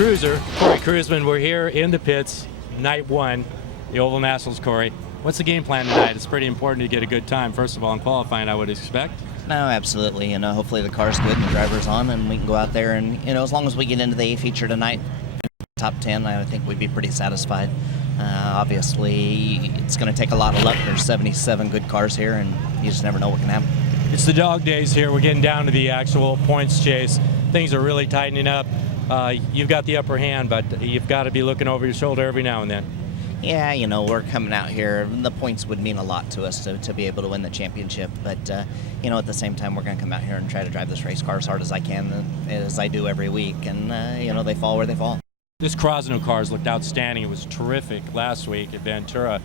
cruiser, Corey Cruzman. We're here in the pits, night one, the Oval Nationals. Corey, what's the game plan tonight? It's pretty important to get a good time, first of all, in qualifying, I would expect. No, absolutely. Hopefully the car's good and the driver's on, and we can go out there and, as long as we get into the A feature tonight, top 10, I think we'd be pretty satisfied. Obviously, it's going to take a lot of luck. There's 77 good cars here, and you just never know what can happen. It's the dog days here. We're getting down to the actual points chase. Things are really tightening up. You've got the upper hand, but you've got to be looking over your shoulder every now and then. Yeah, we're coming out here. The points would mean a lot to us to be able to win the championship. But, at the same time, we're going to come out here and try to drive this race car as hard as I can, as I do every week. And, they fall where they fall. This Krosno cars looked outstanding. It was terrific last week at Ventura.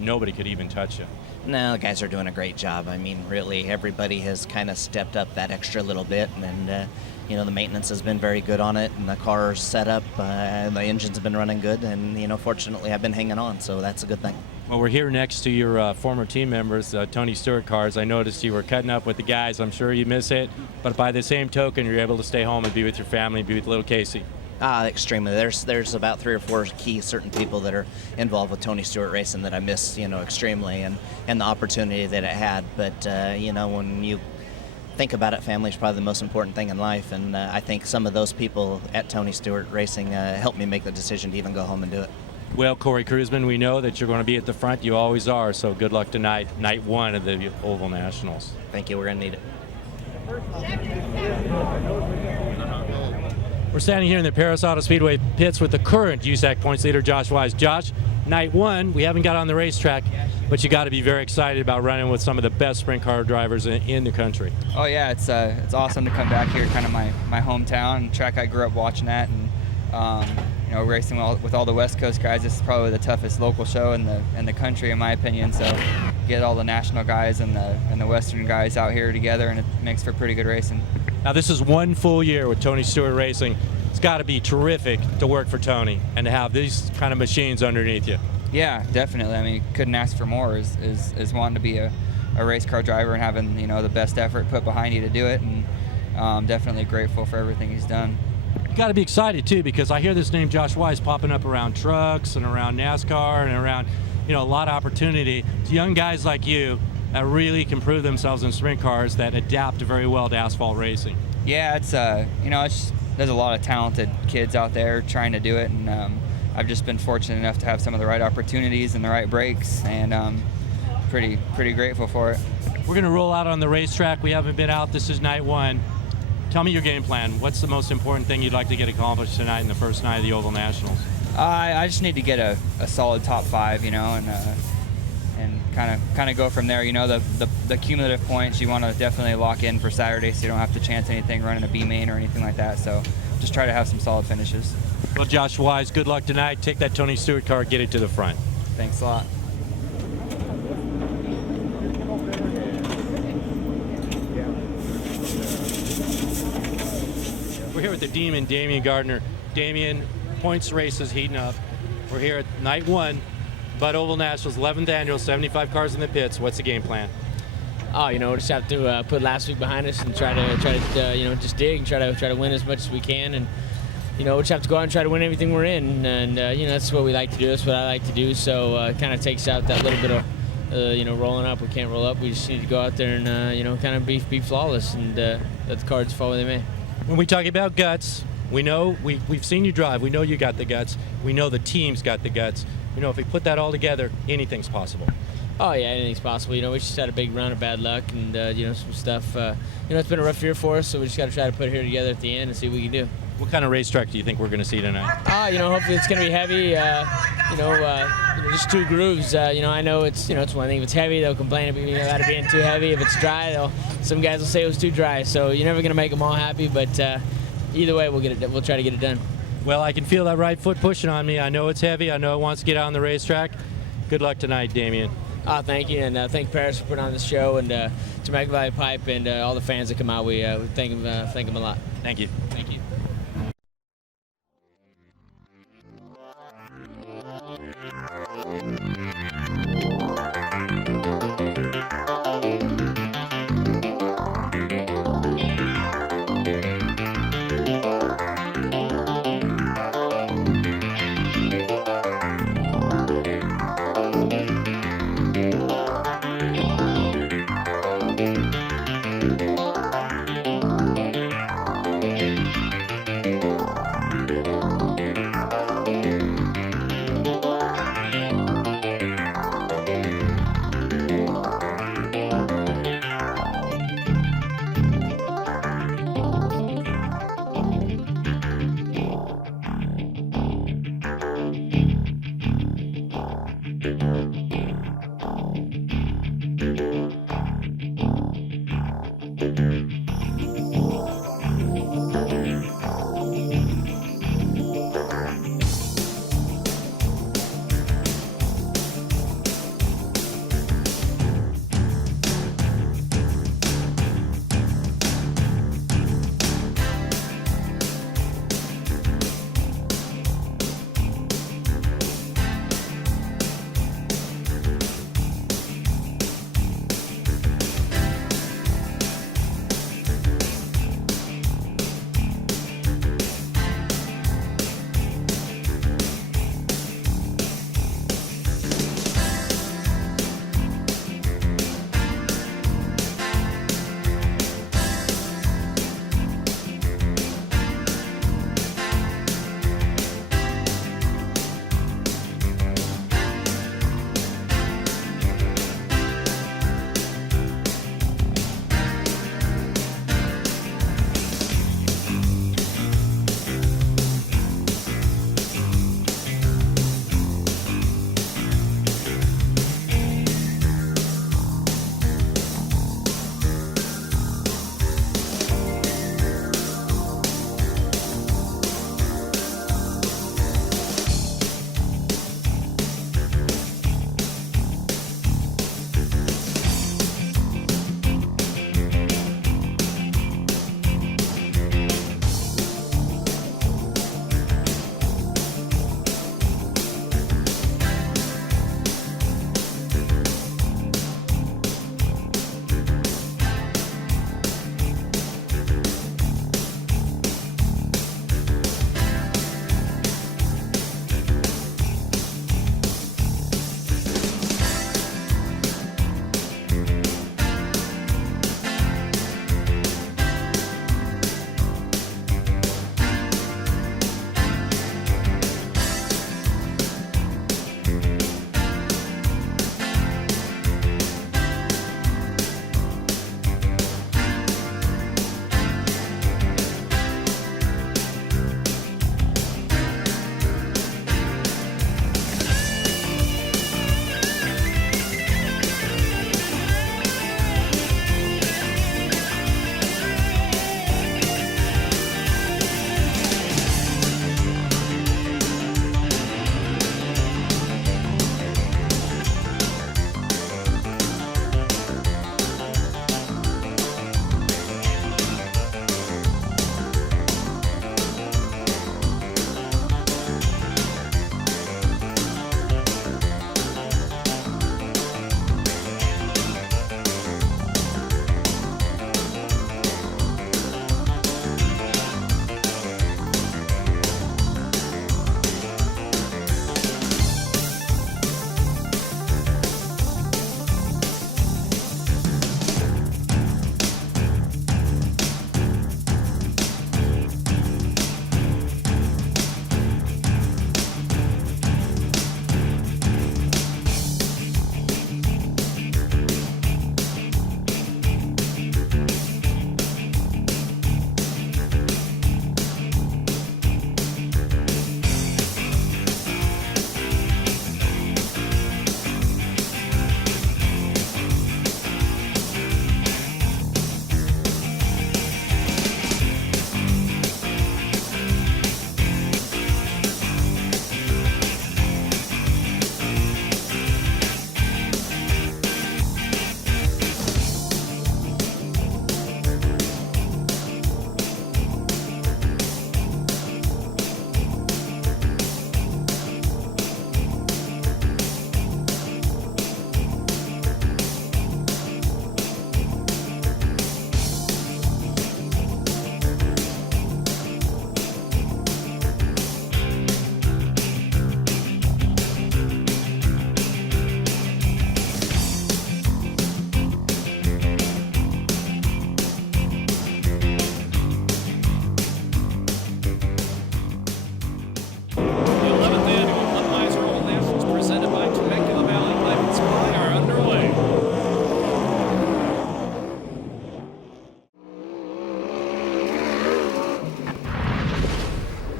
Nobody could even touch it. No, the guys are doing a great job. I mean, really, everybody has kind of stepped up that extra little bit. And, the maintenance has been very good on it, and the car's set up, and the engines have been running good, and, fortunately, I've been hanging on, so that's a good thing. Well, we're here next to your former team members, Tony Stewart cars. I noticed you were cutting up with the guys. I'm sure you miss it, but by the same token, you're able to stay home and be with your family, be with little Casey. Extremely. There's about 3 or 4 key certain people that are involved with Tony Stewart Racing that I miss, extremely, and the opportunity that it had. But, when you think about it, family is probably the most important thing in life, and I think some of those people at Tony Stewart Racing helped me make the decision to even go home and do it. Well, Corey Cruzman, we know that you're going to be at the front. You always are, so good luck tonight, night one of the Oval Nationals. Thank you. We're going to need it. We're standing here in the Perris Auto Speedway pits with the current USAC points leader, Josh Wise. Josh, night one, we haven't got on the racetrack, but you got to be very excited about running with some of the best sprint car drivers in the country. Oh yeah, it's awesome to come back here, kind of my hometown, track I grew up watching at, and racing with all the West Coast guys. This is probably the toughest local show in the country, in my opinion. So get all the national guys and the Western guys out here together, and it makes for pretty good racing. Now this is one full year with Tony Stewart Racing. It's got to be terrific to work for Tony and to have these kind of machines underneath you. Yeah, definitely. I mean, couldn't ask for more. Is wanting to be a race car driver and having the best effort put behind you to do it, and definitely grateful for everything he's done. You got to be excited too, because I hear this name Josh Wise popping up around trucks and around NASCAR and around a lot of opportunity. It's young guys like you that really can prove themselves in sprint cars that adapt very well to asphalt racing. Yeah, it's there's a lot of talented kids out there trying to do it, and I've just been fortunate enough to have some of the right opportunities and the right breaks, and pretty grateful for it. We're going to roll out on the racetrack. We haven't been out. This is night one. Tell me your game plan. What's the most important thing you'd like to get accomplished tonight in the first night of the Oval Nationals? I just need to get a solid top 5, and kind of go from there. The cumulative points you want to definitely lock in for Saturday, so you don't have to chance anything running a B main or anything like that. So just try to have some solid finishes. Well, Josh Wise, good luck tonight. Take that Tony Stewart car, get it to the front. Thanks a lot. We're here with the Demon, Damian Gardner. Damian, points race is heating up. We're here at night one. Bud Oval Nationals, 11th annual, 75 cars in the pits. What's the game plan? Oh, we just have to put last week behind us and try to just dig and try to win as much as we can, and we just have to go out and try to win everything we're in, and that's what we like to do. That's what I like to do. So it kind of takes out that little bit of rolling up. We can't roll up. We just need to go out there and kind of be flawless and let the cards fall where they may. When we talk about guts, we know we've seen you drive. We know you got the guts. We know the team's got the guts. If we put that all together, anything's possible. Oh yeah, anything's possible. We just had a big run of bad luck, and some stuff. It's been a rough year for us, so we just got to try to put it here together at the end and see what we can do. What kind of racetrack do you think we're going to see tonight? Hopefully it's going to be heavy. Just 2 grooves. I know it's one thing. If it's heavy, they'll complain about it being too heavy. If it's dry, some guys will say it was too dry. So you're never going to make them all happy, but either way, we'll try to get it done. Well, I can feel that right foot pushing on me. I know it's heavy. I know it wants to get out on the racetrack. Good luck tonight, Damian. Thank you, and thank Perris for putting on this show, and Jamaica Valley Pipe, and all the fans that come out. We thank them a lot. Thank you. Thank you.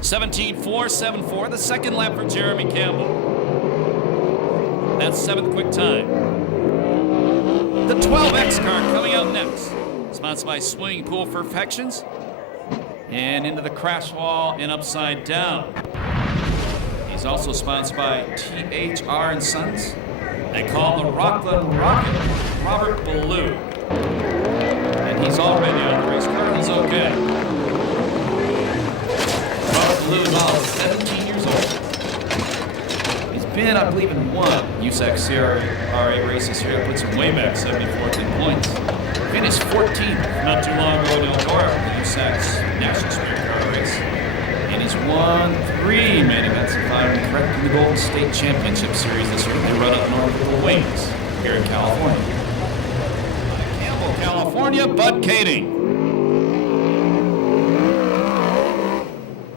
17.474, the second lap for Jeremy Campbell. That's 7th quick time. The 12X car coming out next. Sponsored by Swimming Pool Perfections. And into the crash wall and upside down. He's also sponsored by THR and Sons. They call him the Rockland Rocket, Robert Ballou. And he's already on the race car. He's okay. Robert Ballou is now 17 years old. He's been, I believe, in one USAC CRA race this year. Puts him way back, 74th in points. Finished 14th not too long ago in Eldora, the USAC's National Sprint Car Race. And he's won 3 main events, if I'm correct, in the Golden State Championship Series this year. They run up north of the Wings here in California. Campbell, California, Bud Kading.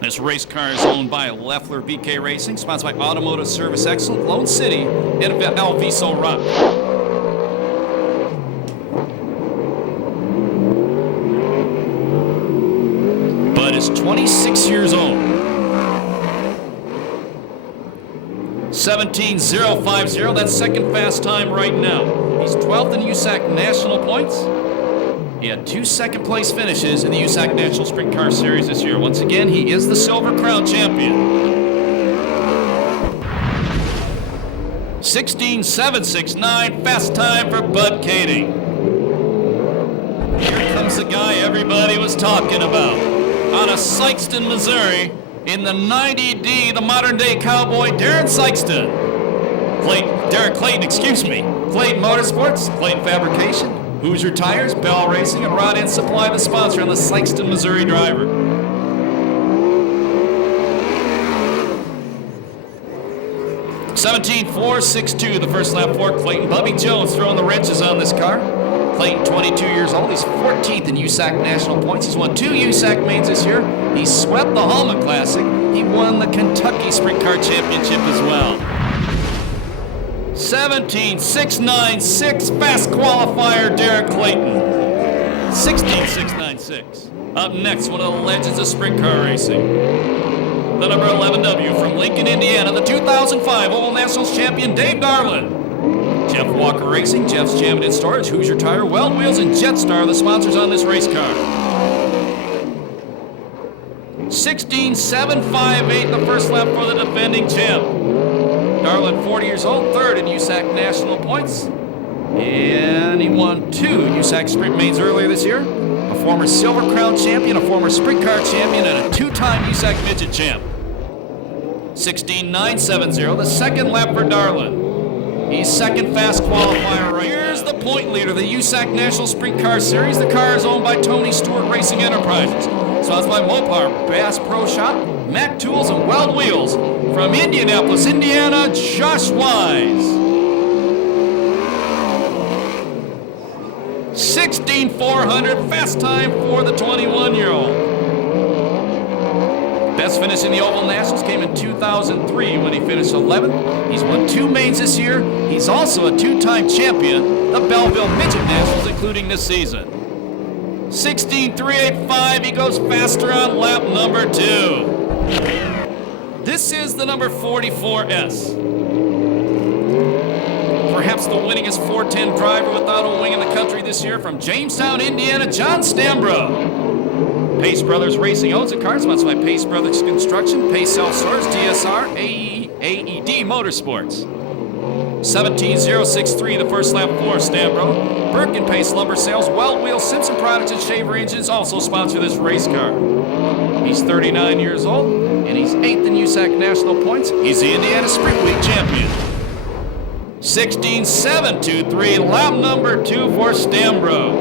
This race car is owned by Leffler BK Racing, sponsored by Automotive Service Excellence, Lone City, and El Viso Rock. Bud is 26 years old. 17.050, that's second fast time right now. He's 12th in USAC National points. He had 2 second place finishes in the USAC National Sprint Car Series this year. Once again, he is the Silver Crown champion. 16.769, fast time for Bud Kading. Here comes the guy everybody was talking about. Out of Sikeston, Missouri, in the 90D, the modern-day cowboy, Darren Sikeston. Derek Clayton, excuse me. Clayton Motorsports, Clayton Fabrication, Hoosier Tires, Bell Racing, and Rod End Supply, the sponsor on the Sikeston, Missouri driver. (17.462), the first lap for Clayton. Bubby Jones throwing the wrenches on this car. Clayton, 22 years old. He's 14th in USAC National points. He's won 2 USAC mains this year. He swept the Hallman Classic. He won the Kentucky Sprint Car Championship as well. 17.696, fast qualifier, Derek Clayton. 16.696. Up next, one of the legends of sprint car racing. The number 11W from Lincoln, Indiana, the 2005 Oval Nationals champion, Dave Darlin. Jeff Walker Racing, Jeff's Jam and Storage, Hoosier Tire, Weld Wheels, and Jetstar are the sponsors on this race car. 16.758, the first lap for the defending champ. Darlin, 40 years old, 3rd in USAC National points. And he won 2 USAC Sprint mains earlier this year. A former Silver Crown champion, a former Sprint Car champion, and a 2-time USAC Midget champ. 16.970, the second lap for Darlin. He's second fast qualifier right now. Here's the point leader, the USAC National Sprint Car Series. The car is owned by Tony Stewart Racing Enterprises. Sponsored by Mopar, Bass Pro Shop, Mac Tools, and Weld Wheels. From Indianapolis, Indiana, Josh Wise. 16.400, fast time for the 21-year-old. Best finish in the Oval Nationals came in 2003 when he finished 11th. He's won 2 mains this year. He's also a 2-time champion, the Belleville Midget Nationals, including this season. 16.385, he goes faster on lap number 2. This is the number 44S. Perhaps the winningest 410 driver without a wing in the country this year, from Jamestown, Indiana, John Stambro. Pace Brothers Racing owns the car, sponsored by Pace Brothers Construction, Pace Self Stores, DSR, AED Motorsports. 17.063, the first lap for Stambro. Burke and Pace Lumber Sales, Weld Wheels, Simpson Products, and Shaver Engines also sponsor this race car. He's 39 years old, and he's 8th in USAC National points. He's the Indiana Sprint Week champion. 16.723, lap number 2 for Stambro.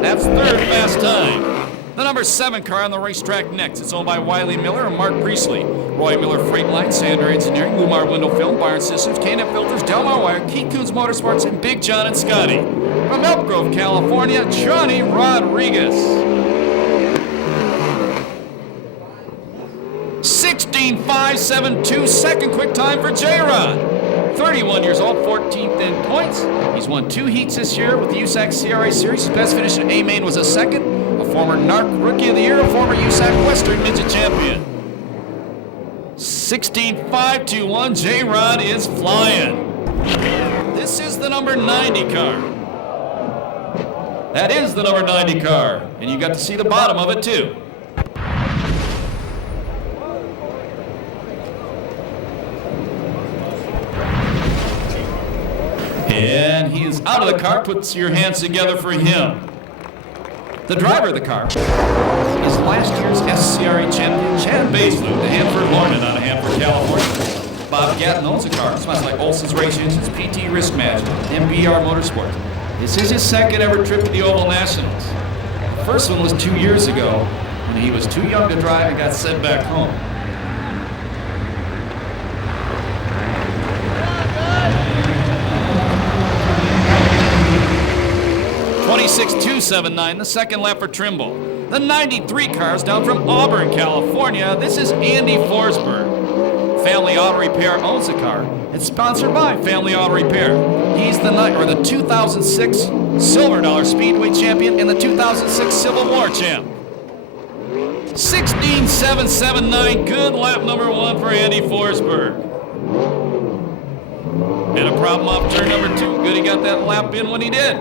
That's 3rd fast time. The number 7 car on the racetrack next. It's owned by Wiley Miller and Mark Priestley. Roy Miller Freight Line, Sander Engineering, Lumar Window Film, Byron Systems, K&F Filters, Delmar Wire, Keith Coons Motorsports, and Big John and Scotty. From Elk Grove, California, Johnny Rodriguez. 16.572, second quick time for J-Rod. 31 years old, 14th in points. He's won 2 heats this year with the USAC CRA Series. His best finish in A-Main was a 2nd. A former NARC Rookie of the Year, a former USAC Western Midget Champion. 16.521, J-Rod is flying. number 90 car. That is the number 90 car, and you got to see the bottom of it too. And he is out of the car. Puts your hands together for him. The driver of the car is last year's SCRA champion, Chad Baisley, the Hanford Lornan out of Hanford, California. Bob Gatton owns a car. Smells like Olson's Race Engines, PT Risk Management, MBR Motorsports. This is his second ever trip to the Oval Nationals. The first one was 2 years ago when he was too young to drive and got sent back home. .26.279, the second lap for Trimble. The 93 car's down from Auburn, California. This is Andy Forsberg. Family Auto Repair owns the car. It's sponsored by Family Auto Repair. He's the 2006 Silver Dollar Speedway champion and the 2006 Civil War champ. 16.779, good lap number 1 for Andy Forsberg. And a problem off turn number 2. Good he got that lap in when he did.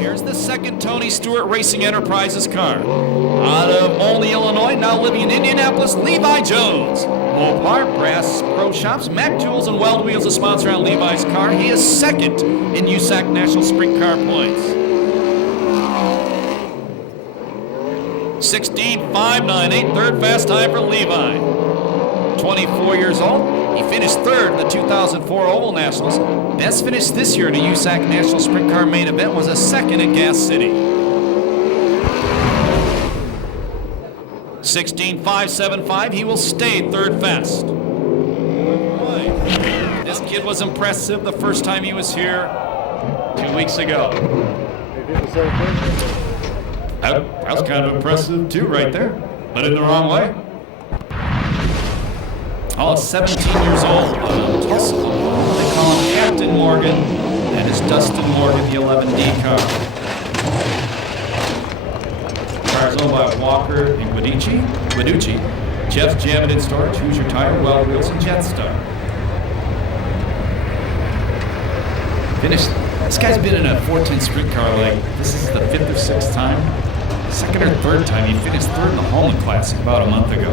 Here's the second Tony Stewart Racing Enterprises car. Out of Olney, Illinois, now living in Indianapolis, Levi Jones. Mopar, Brass Pro Shops, Mac Tools, and Weld Wheels, a sponsor on Levi's car. He is second in USAC National Sprint Car points. 16.598, third fast time for Levi. 24 years old, he finished third in the 2004 Oval Nationals. Best finish this year in a USAC National Sprint Car main event was a second at Gas City. 16.575, he will stay third fast. This kid was impressive the first time he was here 2 weeks ago. That was kind of impressive too right there, but in the wrong way. Oh, 17 years old, Tulsa. They call him Captain Morgan. That is Dustin Morgan, the 11D car. The car is owned by Walker and Guiducci, Jeff's Jam It In Storage, Who's Your Tire, Weld Wheels, and Jetstar. Finished. This guy's been in a 410 sprint car like this is the 5th or 6th time. Second or third time. He finished third in the Holman Classic about a month ago.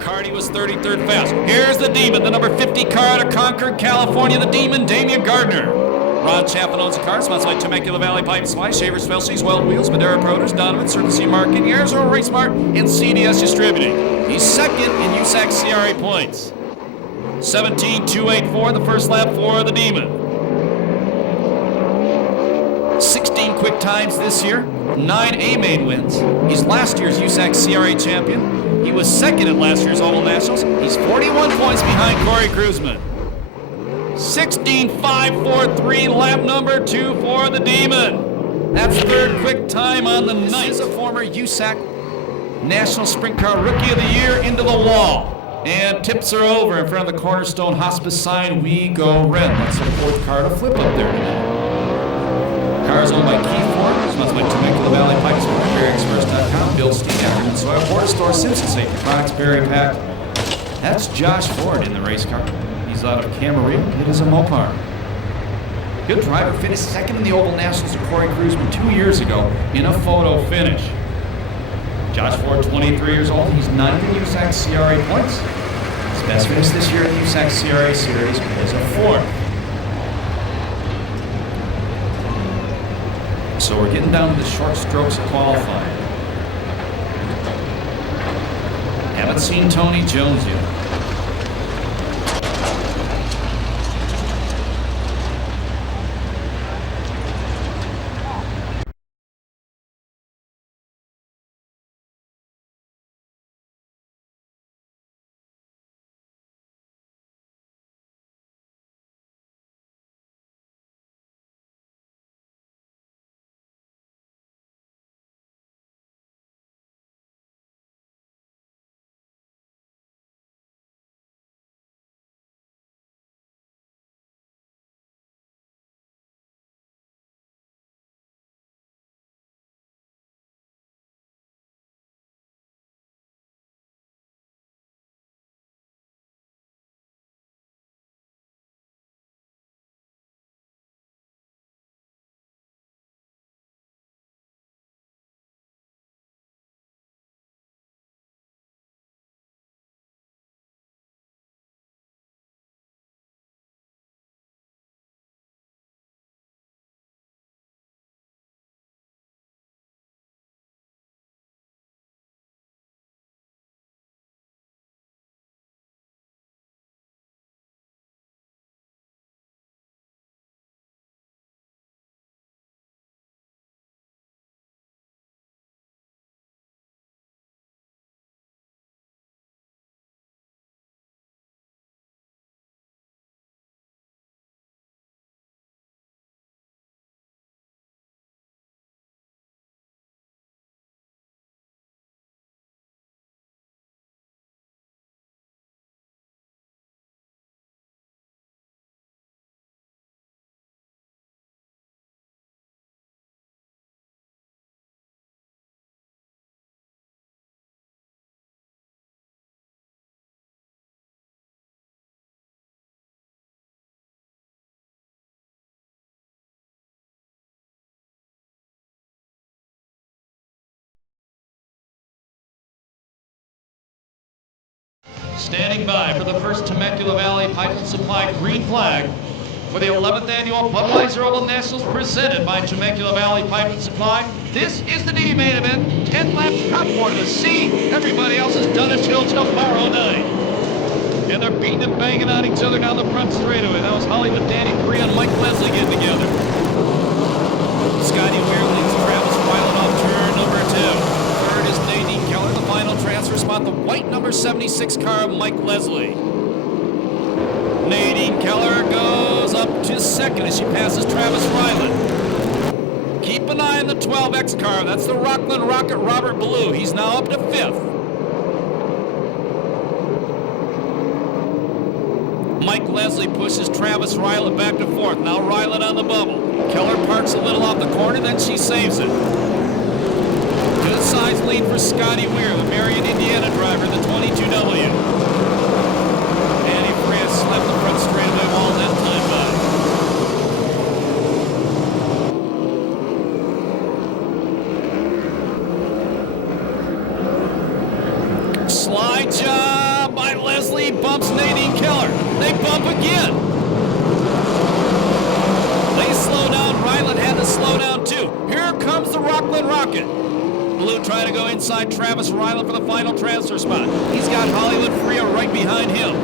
Carney was 33rd fast. Here's the Demon, the number 50 car out of Concord, California. The Demon, Damian Gardner. Rod Chapman owns the car. Sponsored by Temecula Valley Pipe and Supply, Shaver Specialties, Weld Wheels, Madera Produce, Donovan, Circle C Marketing, Arizona Race Mart, and CDS Distributing. He's second in USAC CRA points. 17.284, the first lap for the Demon. 16 quick times this year, 9 A-main wins. He's last year's USAC CRA champion. He was second at last year's Oval Nationals. He's 41 points behind Corey Kruzman. 16.543, lap number 2 for the Demon. That's third quick time on the night. This is a former USAC National Sprint Car Rookie of the Year into the wall. And tips are over in front of the Cornerstone Hospice sign, We Go Red. That's the 4th car to flip up there today. Car is owned by Keith Ford, sponsored by Temecula Valley Pipes, BerryExpress.com, Bill Steen, Ackerman Soil, Water Store, Simpson Safety Products, Berry Pack. That's Josh Ford in the race car. He's out of Camarillo. It is a Mopar. Good driver, finished second in the Oval Nationals with Corey Kruzman 2 years ago in a photo finish. Josh Ford, 23 years old. He's 9th in USAC CRA points. His best finish this year in the USAC CRA Series was a 4th. So we're getting down to the short strokes qualifying. Haven't seen Tony Jones yet. Standing by for the first Temecula Valley Pipe and Supply green flag for the 11th annual Budweiser Oval Nationals presented by Temecula Valley Pipe and Supply. This is the D main event. 10 laps, top four to the C. Everybody else has done it till tomorrow night. And they're beating and banging on each other down the front straightaway. That was Hollywood Danny Free and Mike Leslie getting together. Scotty Weir leads Travis Weiland off turn number 2. Third is Nadine Keller, the final transfer spot, the white number 76 car of Mike Leslie. Nadine Keller goes up to second as she passes Travis Weiland. Keep an eye on the 12X car. That's the Rockland Rocket Robert Ballou. He's now up to 5th. Mike Leslie pushes Travis Ryland back to 4th. Now Ryland on the bubble. Keller parks a little off the corner, then she saves it. Good size lead for Scotty Weir, the Marion, Indiana driver, the 22W. Danny Free slept the front straightaway wall that time by. Slide job by Leslie, bumps Nadine Keller. They bump again. They slow down. Ryland had to slow down too. Here comes the Rockland Rocket. Blue trying to go inside Travis Ryland for the final transfer spot. He's got Hollywood Freya right behind him.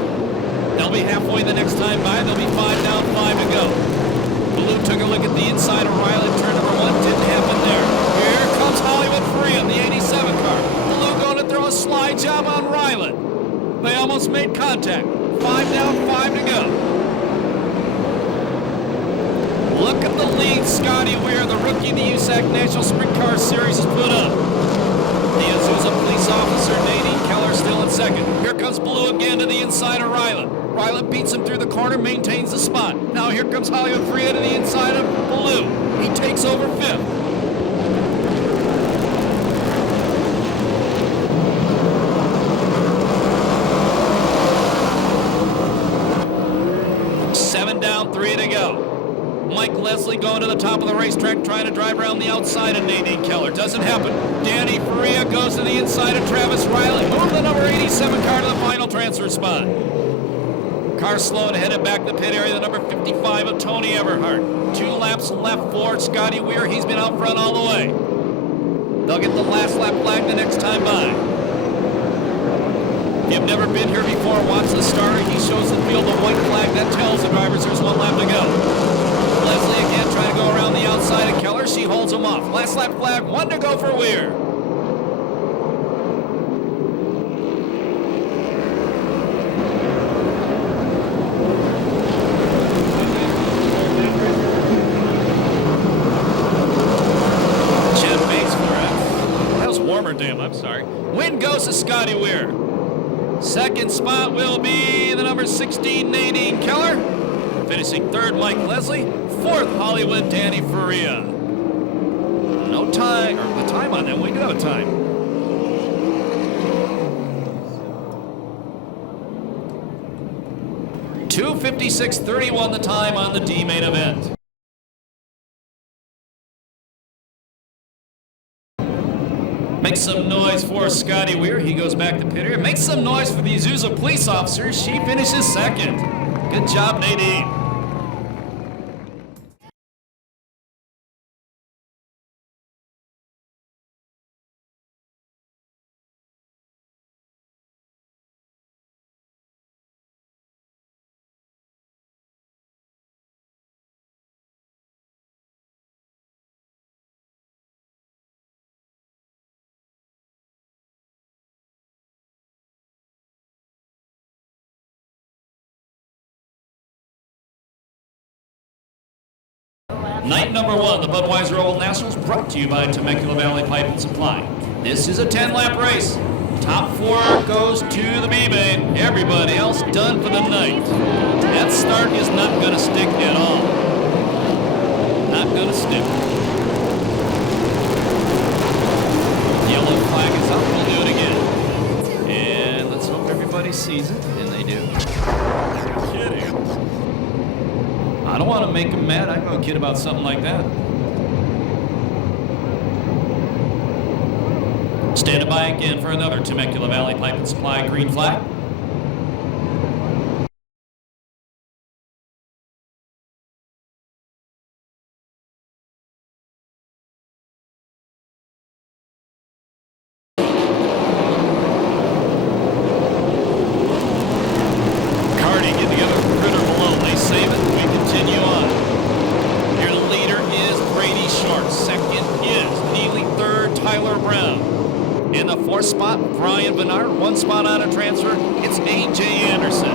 They'll be halfway the next time by. They'll be 5 down, 5 to go. Blue took a look at the inside of Ryland. Turn number 1 didn't happen there. Here comes Hollywood Freya, the 87 car. Blue going to throw a slide job on Ryland. They almost made contact. 5 down, 5 to go. Look at the lead Scotty Weir, the rookie in the USAC National Sprint Car Series, has put up. The Azusa police officer, Nadine Keller, still in second. Here comes Blue again to the inside of Ryland. Ryland beats him through the corner, maintains the spot. Now here comes Hollywood Freya to the inside of Blue. He takes over 5th. Down, 3 to go. Mike Leslie going to the top of the racetrack, trying to drive around the outside of Nadine Keller. Doesn't happen. Danny Faria goes to the inside of Travis Riley. Move the number 87 car to the final transfer spot. Car slowed, headed back to the pit area, the number 55 of Tony Everhart. 2 laps left for Scotty Weir. He's been out front all the way. They'll get the last lap flag the next time by. If you've never been here before, watch the starter. He shows the field a white flag. That tells the drivers there's 1 lap to go. Leslie again trying to go around the outside of Keller. She holds him off. Last lap flag, 1 to go for Weir. Chad Bates for it. That was warmer, damn, I'm sorry. Win goes to Scotty Weir. Second spot will be the number 16, Nadine Keller. Finishing 3rd, Mike Leslie. 4th, Hollywood Danny Faria. No time, or the time on that, we do have a time. .256.31 the time on the D main event. Make some noise for Scotty Weir. He goes back to pit area. Make some noise for the Azusa police officer. She finishes 2nd. Good job, Nadine. Night number 1, the Budweiser Oval Nationals, brought to you by Temecula Valley Pipe and Supply. This is a 10-lap race. Top 4 goes to the B-main. Everybody else done for the night. That start is not going to stick at all. Not going to stick. Yellow flag is up. We'll do it again. And let's hope everybody sees it, and they do. Kidding. I don't want to make him mad. I know a kid about something like that. Standing by again for another Temecula Valley Pipe and Supply green flag. Bernard. 1 spot out of transfer. It's A.J. Anderson.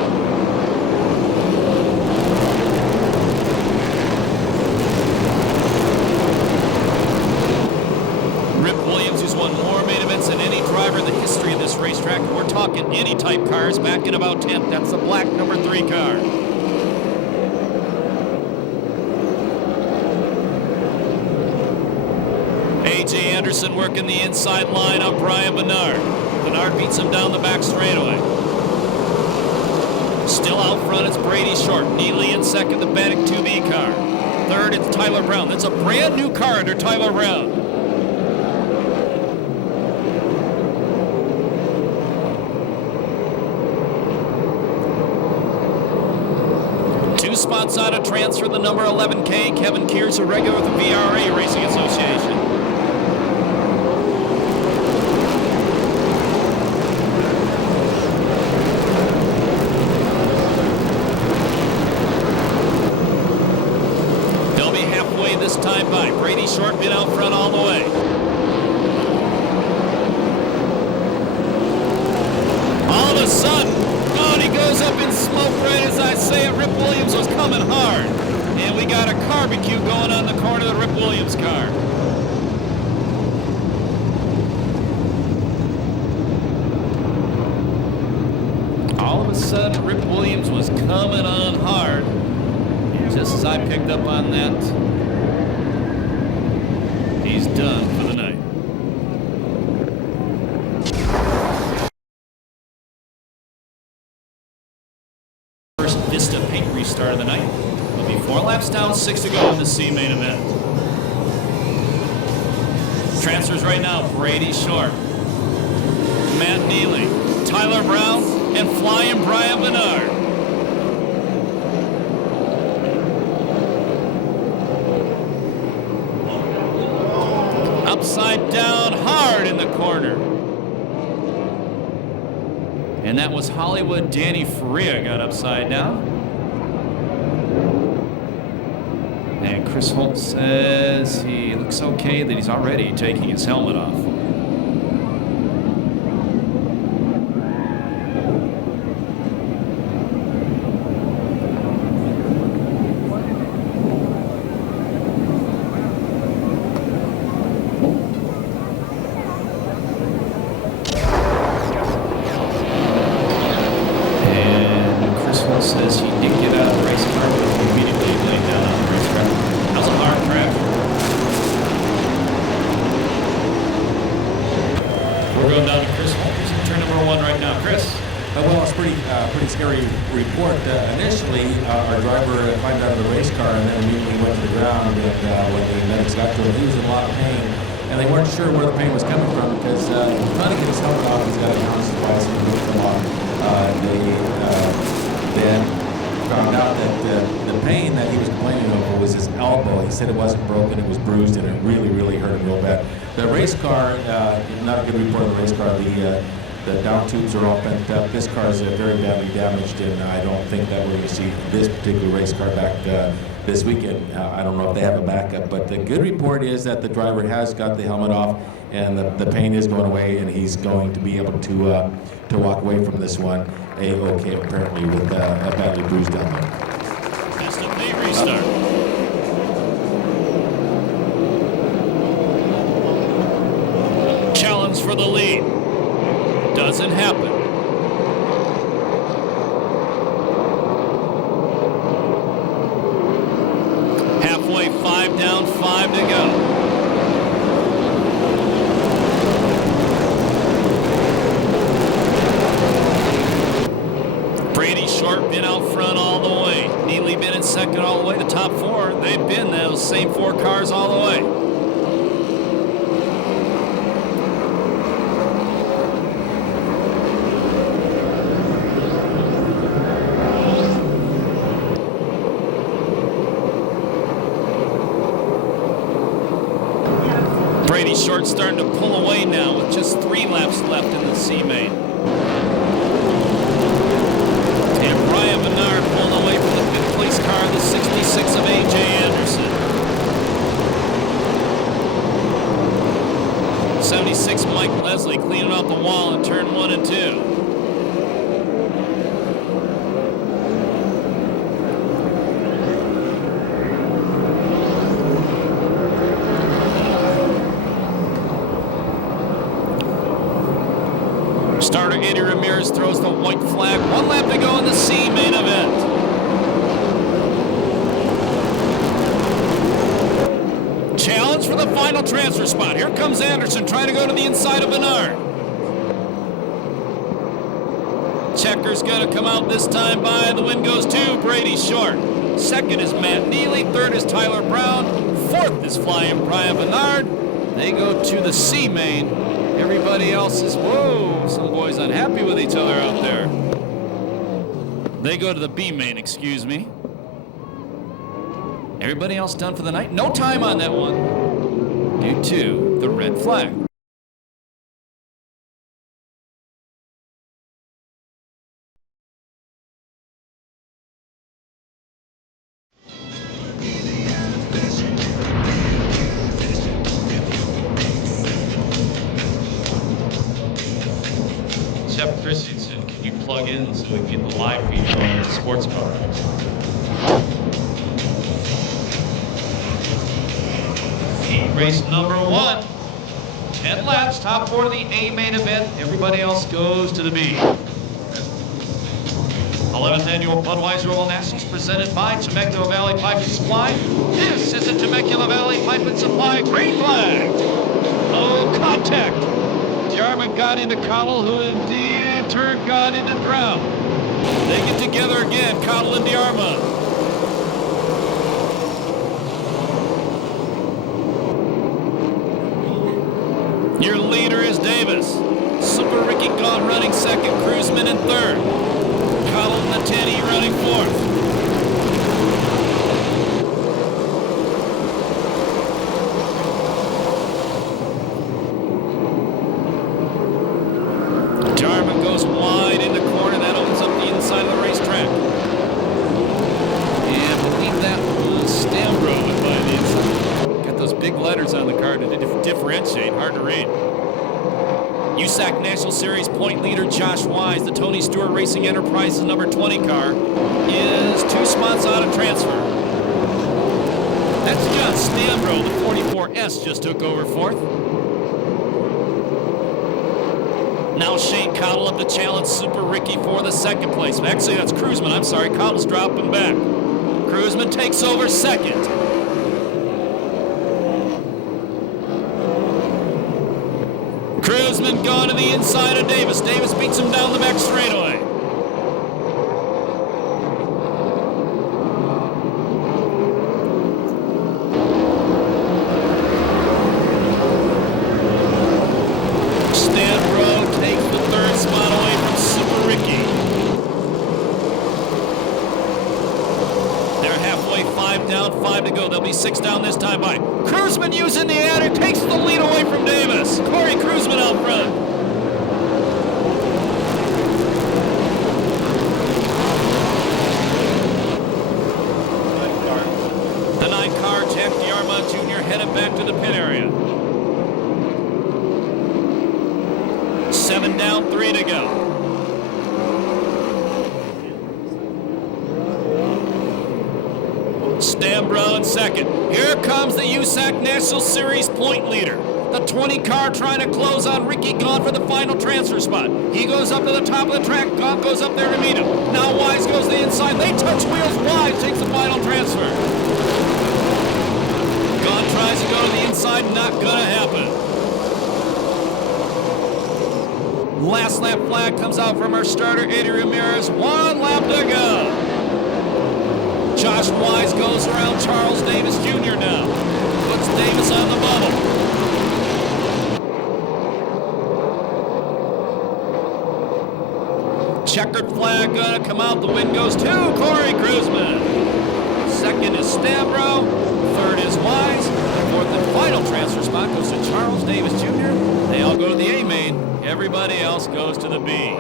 Rip Williams, who's won more main events than any driver in the history of this racetrack. We're talking any type cars back in about 10th. That's the black number 3 car. A.J. Anderson working the inside line on Brian Bernard. Bernard beats him down the back straightaway. Still out front, it's Brady Short. Neely in second, the Bannock 2B car. Third, it's Tyler Brown. That's a brand new car under Tyler Brown. Spots out of transfer, the number 11K, Kevin Kears, a regular with the VRA Racing Association. They'll be halfway this time by. Brady Short been out front all the way. All of a sudden, and he goes up in smoke right as I say it. Rip Williams was coming hard. And we got a barbecue going on the corner of the Rip Williams car. All of a sudden, Rip Williams was coming on hard. Just as I picked up on that, he's done for the night. Vista Pink restart of the night. There'll be 4 laps down, 6 to go in the C main event. Transfers right now, Brady Short, Matt Neely, Tyler Brown, and flying Brian Bernard. Upside down hard in the corner. And that was Hollywood. Danny Faria got upside down. And Chris Holt says he looks okay, that he's already taking his helmet off. Says he did get out of the race car, but immediately laid down on the racetrack. That was a hard crash. We're going down to Chris Holmes in turn number 1 right now. Chris. Well, it's pretty scary report. Initially, our driver climbed out of the race car and then immediately went to the ground. And when the medics got to him, he was in a lot of pain. And they weren't sure where the pain was coming from because trying to get his helmet off, he's got to bounce twice and move them off. Then found out that the pain that he was complaining over was his elbow. He said it wasn't broken, it was bruised, and it really, really hurt him real bad. The race car, not a good report of the race car. The down tubes are all bent up. This car is very badly damaged, and I don't think that we're going to see this particular race car back this weekend. I don't know if they have a backup, but the good report is that the driver has got the helmet off, and the pain is going away, and he's going to be able to walk away from this one A-OK, apparently, with a badly bruised helmet. That's the P restart. Challenge for the lead. Doesn't happen. Halfway, 5 down, 5 to go. Short been out front all the way. Neely been in second all the way. The top 4, they've been those same 4 cars all the way. Brady Short starting to pull away now with just 3 laps left in the C main. Brian Bernard pulling away from the 5th place car, the 66 of A.J. Anderson. 76 Mike Leslie cleaning out the wall in turn 1 and 2. Starter Eddie Ramirez throws the white flag. 1 lap to go in the C main event. Challenge for the final transfer spot. Here comes Anderson trying to go to the inside of Bernard. Checker's going to come out this time by. The win goes to Brady Short. Second is Matt Neely. Third is Tyler Brown. Fourth is Flying Brian Bernard. They go to the C main. Everybody else is, whoa, some boys unhappy with each other out there. They go to the B main, excuse me. Everybody else done for the night. No time on that one due to the red flag. Jeff Christensen, can you plug in so we can get the live feed on the sports car? Heat race number 1. 10 laps, top 4 of the A main event. Everybody else goes to the B. 11th annual Budweiser Oval Nationals presented by Temecula Valley Pipe and Supply. This is the Temecula Valley Pipe and Supply green flag. No contact. Jarman got into Cottle, who indeed in turn got into Brown. They get together again, Cottle and Diarma. Your leader is Davis. Super Ricky Gaunt running second, Cruzman in third. Cottle and Natani running fourth. Jarman goes wide in the corner. That opens up the inside of the racetrack. And beneath that was Stambro by the inside. Got those big letters on the car to differentiate. Hard to read. USAC National Series point leader Josh Wise, the Tony Stewart Racing Enterprises number 20 car, is 2 spots out of transfer. That's John Stambro, the 44S, just took over fourth. Now Shane Cottle up to challenge Super Ricky for the second place. Actually, that's Cruzman. I'm sorry, Cottle's dropping back. Cruzman takes over second. Cruzman gone to the inside of Davis. Davis beats him down the back straightaway. Stambro takes the third spot away from Super Ricky. They're halfway, 5 down, 5 to go. They'll be 6 down this time by. Cruzman using the adder, takes the lead away from Davis. Corey Cruzman out front. The 9 car, Jack Diarma Jr. headed back to the pit area. 7 down, 3 to go. Stambro in second. Here comes the USAC National Series point leader. The 20 car trying to close on Ricky Gaunt for the final transfer spot. He goes up to the top of the track. Gaunt goes up there to meet him. Now Wise goes to the inside. They touch wheels. Wise takes the final transfer. Gaunt tries to go to the inside. Not gonna happen. Last lap flag comes out from our starter, Eddie Ramirez. 1 lap to go. Josh Wise goes around Charles Davis Jr. now. Puts Davis on the bubble. Checkered flag gonna come out. The win goes to Corey Cruzman. Second is Stambro. Third is Wise. Fourth and final transfer spot goes to Charles Davis Jr. They all go to the A main. Everybody else goes to the B.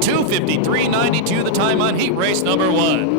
2:53.92 the time on heat race number 1.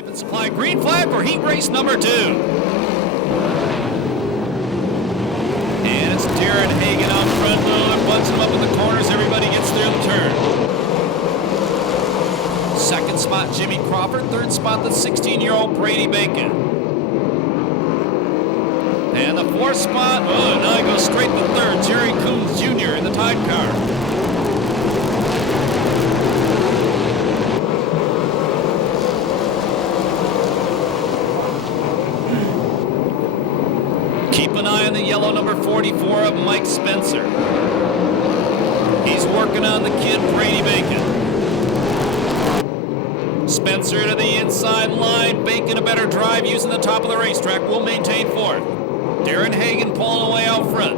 Pipe and Supply, green flag for heat race number 2. And it's Darren Hagen out front, and bunching them up in the corners. Everybody gets there in the turn. Second spot, Jimmy Crawford. Third spot, the 16-year-old Brady Bacon. And the fourth spot, now he goes straight to third. Jerry Coons Jr. in the Tide car. Keep an eye on the yellow number 44 of Mike Spencer. He's working on the kid, Brady Bacon. Spencer to the inside line. Bacon a better drive using the top of the racetrack. Will maintain fourth. Darren Hagen pulling away out front.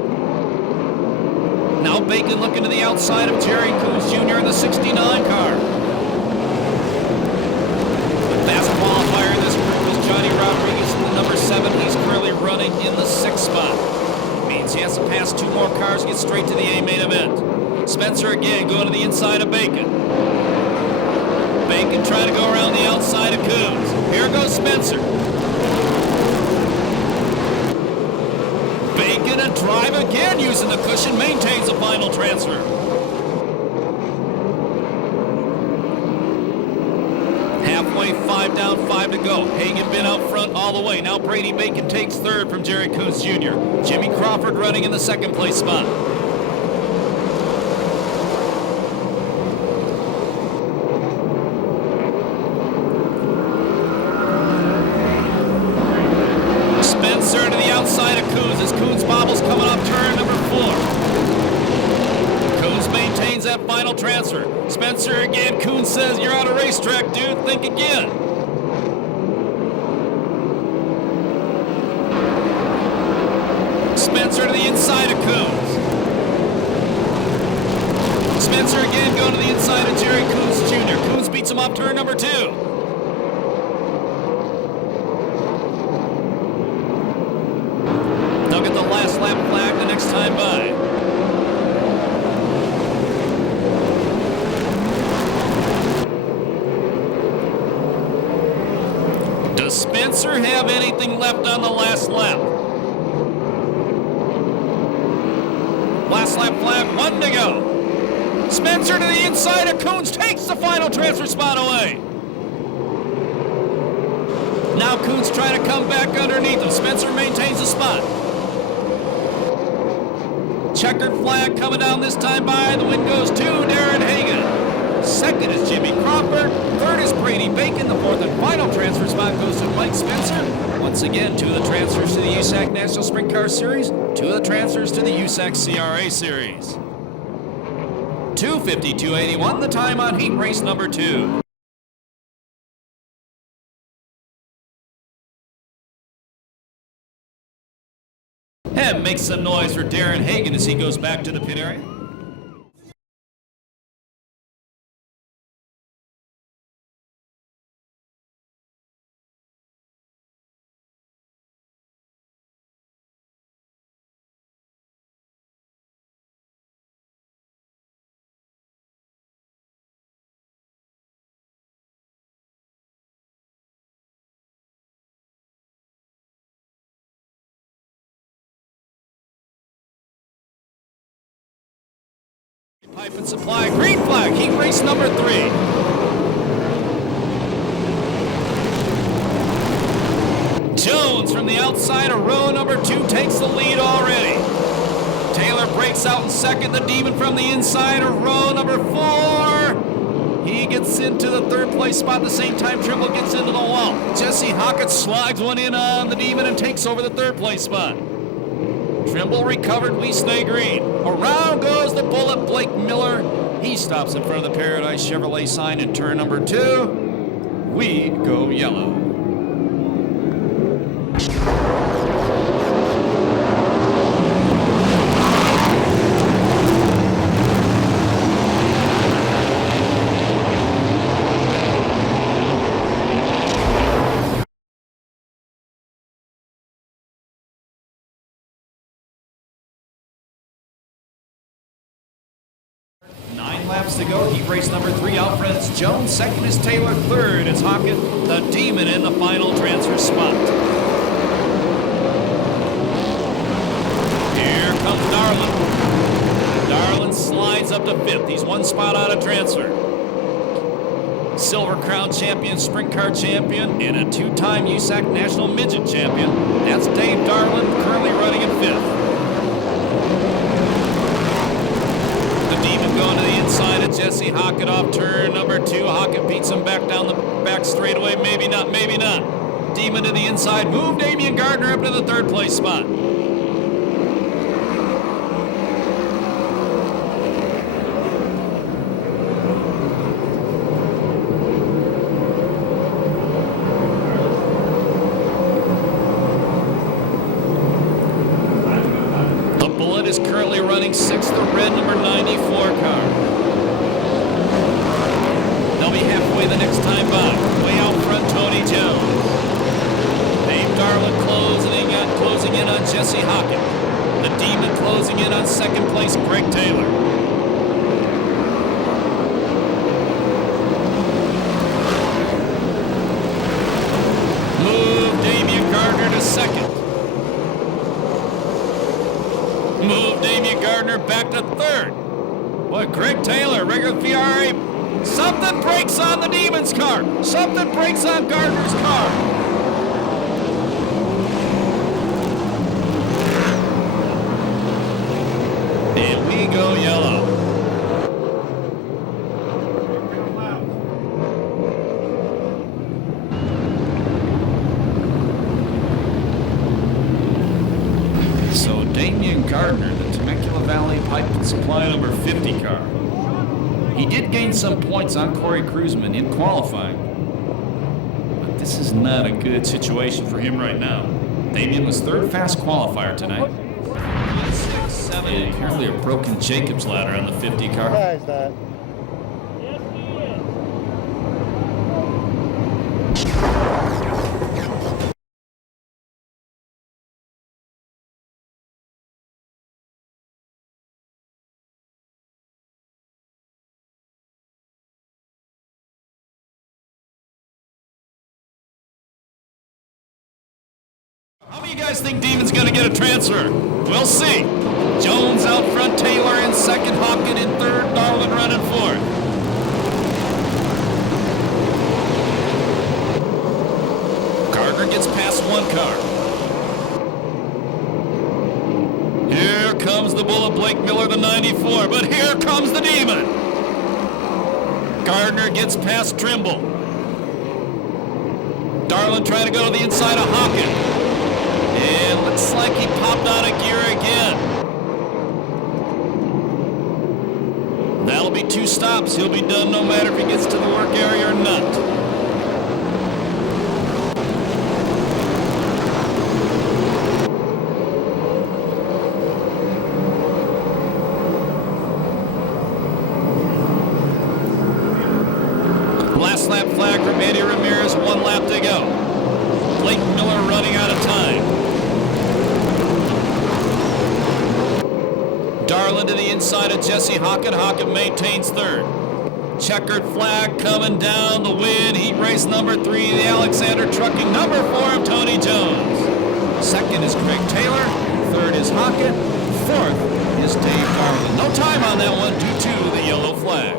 Now Bacon looking to the outside of Jerry Coons Jr. in the 69 car. The fast qualifier in this group is Johnny Rodriguez in the number 7. He's currently running in the 6th spot. Means he has to pass 2 more cars, get straight to the A main event. Spencer again going to the inside of Bacon. Bacon trying to go around the outside of Coons. Here goes Spencer. Bacon a drive again using the cushion, maintains the final transfer. Halfway, 5 down, 5 to go. Hagen been out front all the way. Now Brady Bacon takes third from Jerry Coons Jr. Jimmy Crawford running in the 2nd place spot. Spencer to the outside of Coons as Coons bobbles coming off turn number 4. Coons maintains that final transfer. Spencer again. Coons says, "You're on a racetrack, dude. Think again." Spencer to the inside of Coons. Spencer again going to the inside of Jerry Coons Jr. Coons beats him off turn number 2. They'll get the last lap flag the next time by. Does Spencer have anything left on the last lap? Last lap flag, 1 to go. Spencer to the inside of Coons takes the final transfer spot away. Now Coons trying to come back underneath him. Spencer maintains the spot. Checkered flag coming down this time by. The win goes to Darren Hagen. Second is Jimmy Crawford. Third is Brady Bacon. The fourth and final transfer spot goes to Mike Spencer. Once again, 2 of the transfers to the USAC National Sprint Car Series, 2 of the transfers to the USAC CRA Series. 2:52.81, the time on heat race number 2. And make some noise for Darren Hagen as he goes back to the pit area. Pipe and Supply, green flag, heat race number 3. Jones from the outside of row number 2 takes the lead already. Taylor breaks out in second. The Demon from the inside of row number 4. He gets into the 3rd place spot at the same time Trimble gets into the wall. Jesse Hockett slides one in on the Demon and takes over the 3rd place spot. Trimble recovered, we stay green. Around goes the Bullet, Blake Miller. He stops in front of the Paradise Chevrolet sign in turn number 2. We go yellow. laps to go. Heat race number 3 out front is Jones. Second is Taylor. Third is Hockett. The Demon in the final transfer spot. Here comes Darlin. Darlin slides up to 5th. He's 1 spot out of transfer. Silver Crown champion, sprint car champion, and a 2-time USAC national midget champion. That's Dave Darlin, currently running in 5th. The Demon going to the inside of Jesse Hockett off turn number 2. Hockett beats him back down the back straightaway. Maybe not, maybe not. Demon to the inside. Move Damian Gardner up to the 3rd place spot. Is currently running 6th, the red number 94 car. They'll be halfway the next time by. Way out front, Tony Jones. Dave Darlin closing in on Jesse Hockett. The Demon closing in on 2nd place, Greg Taylor. Move Damian Gardner to 2nd. Move Damian Gardner back to 3rd. Boy, Greg Taylor, regular CRA. Something breaks on the Demon's car. Something breaks on Gardner's car. And we go yellow. So Damian Gardner, the Temecula Valley Pipe and Supply number 50 car. He did gain some points on Corey Cruzman in qualifying. But this is not a good situation for him right now. Damian was 3rd fast qualifier tonight. 6, 7, and apparently a broken Jacobs ladder on the 50 car. Why is that? How many of you guys think Demon's going to get a transfer? We'll see. Jones out front, Taylor in 2nd, Hockett in 3rd, Darlin running 4th. Gardner gets past 1 car. Here comes the Bullet, Blake Miller, the 94, but here comes the Demon. Gardner gets past Trimble. Darlin trying to go to the inside of Hockett. And looks like he popped out of gear again. That'll be 2 stops. He'll be done no matter if he gets to the work area or not. Last lap flag from Eddie Ramirez, 1 lap to go. Blake Miller running out of time. Darlin to the inside of Jesse Hockett. Hockett maintains 3rd. Checkered flag coming down the wind. Heat race number 3, the Alexander Trucking. Number 4 of Tony Jones. 2nd is Craig Taylor. 3rd is Hockett. 4th is Dave Darlin. No time on that one due to the yellow flag.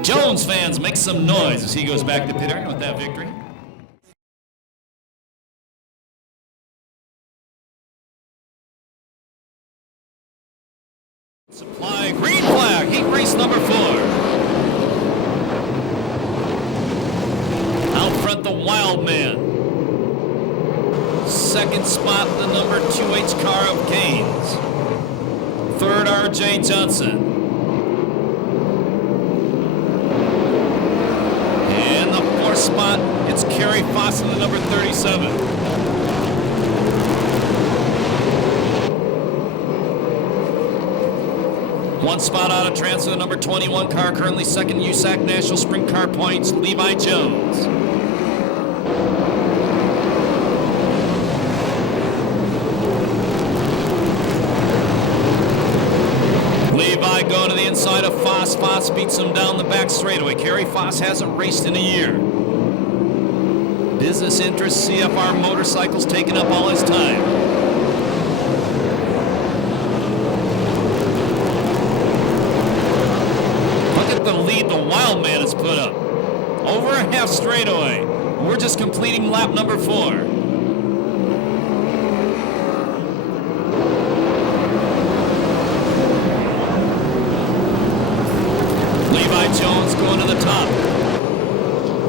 Jones fans, make some noise as he goes back to pit area with that victory. Supply green flag, heat race number 4. Out front, the Wild Man. 2nd spot, the number 2H car of Gaines. 3rd, R.J. Johnson. Spot, it's Kerry Foss in the number 37. 1 spot out of transfer, the number 21 car, currently second USAC National Sprint Car Points, Levi Jones. Levi going to the inside of Foss. Foss beats him down the back straightaway. Kerry Foss hasn't raced in a year. Business interests, CFR Motorcycles taking up all his time. Look at the lead the Wild Man has put up. Over a half straightaway. We're just completing lap number 4. Levi Jones going to the top.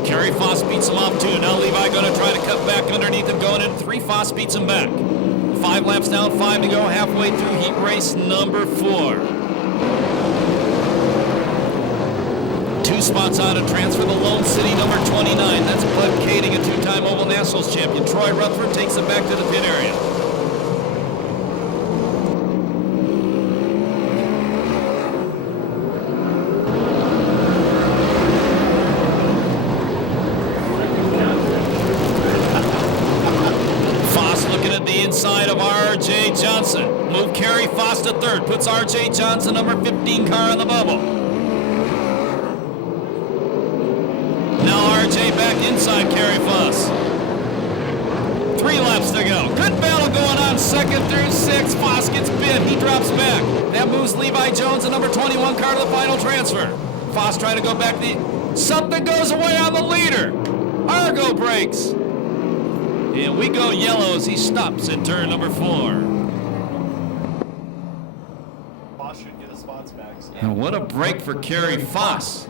Kerry Foss beats him off 2. Now Levi going to try to cut back underneath him, going in 3. Foss beats him back. 5 laps down, 5 to go, halfway through heat race number 4. 2 spots out of transfer, the Lone City number 29. That's Bud Kading, a 2-time Oval Nationals champion. Troy Rutherford takes it back to the pit area. Inside of R.J. Johnson. Move Kerry Foss to 3rd. Puts R.J. Johnson, number 15 car on the bubble. Now R.J. back inside Kerry Foss. 3 laps to go. Good battle going on 2nd through 6th. Foss gets bit. He drops back. That moves Levi Jones, the number 21 car, to the final transfer. Foss trying to go back. Something goes away on the leader. Argo brakes. And we go yellow as he stops in turn number 4. Foss should get his spots back. So. And what a break for Kerry Foss.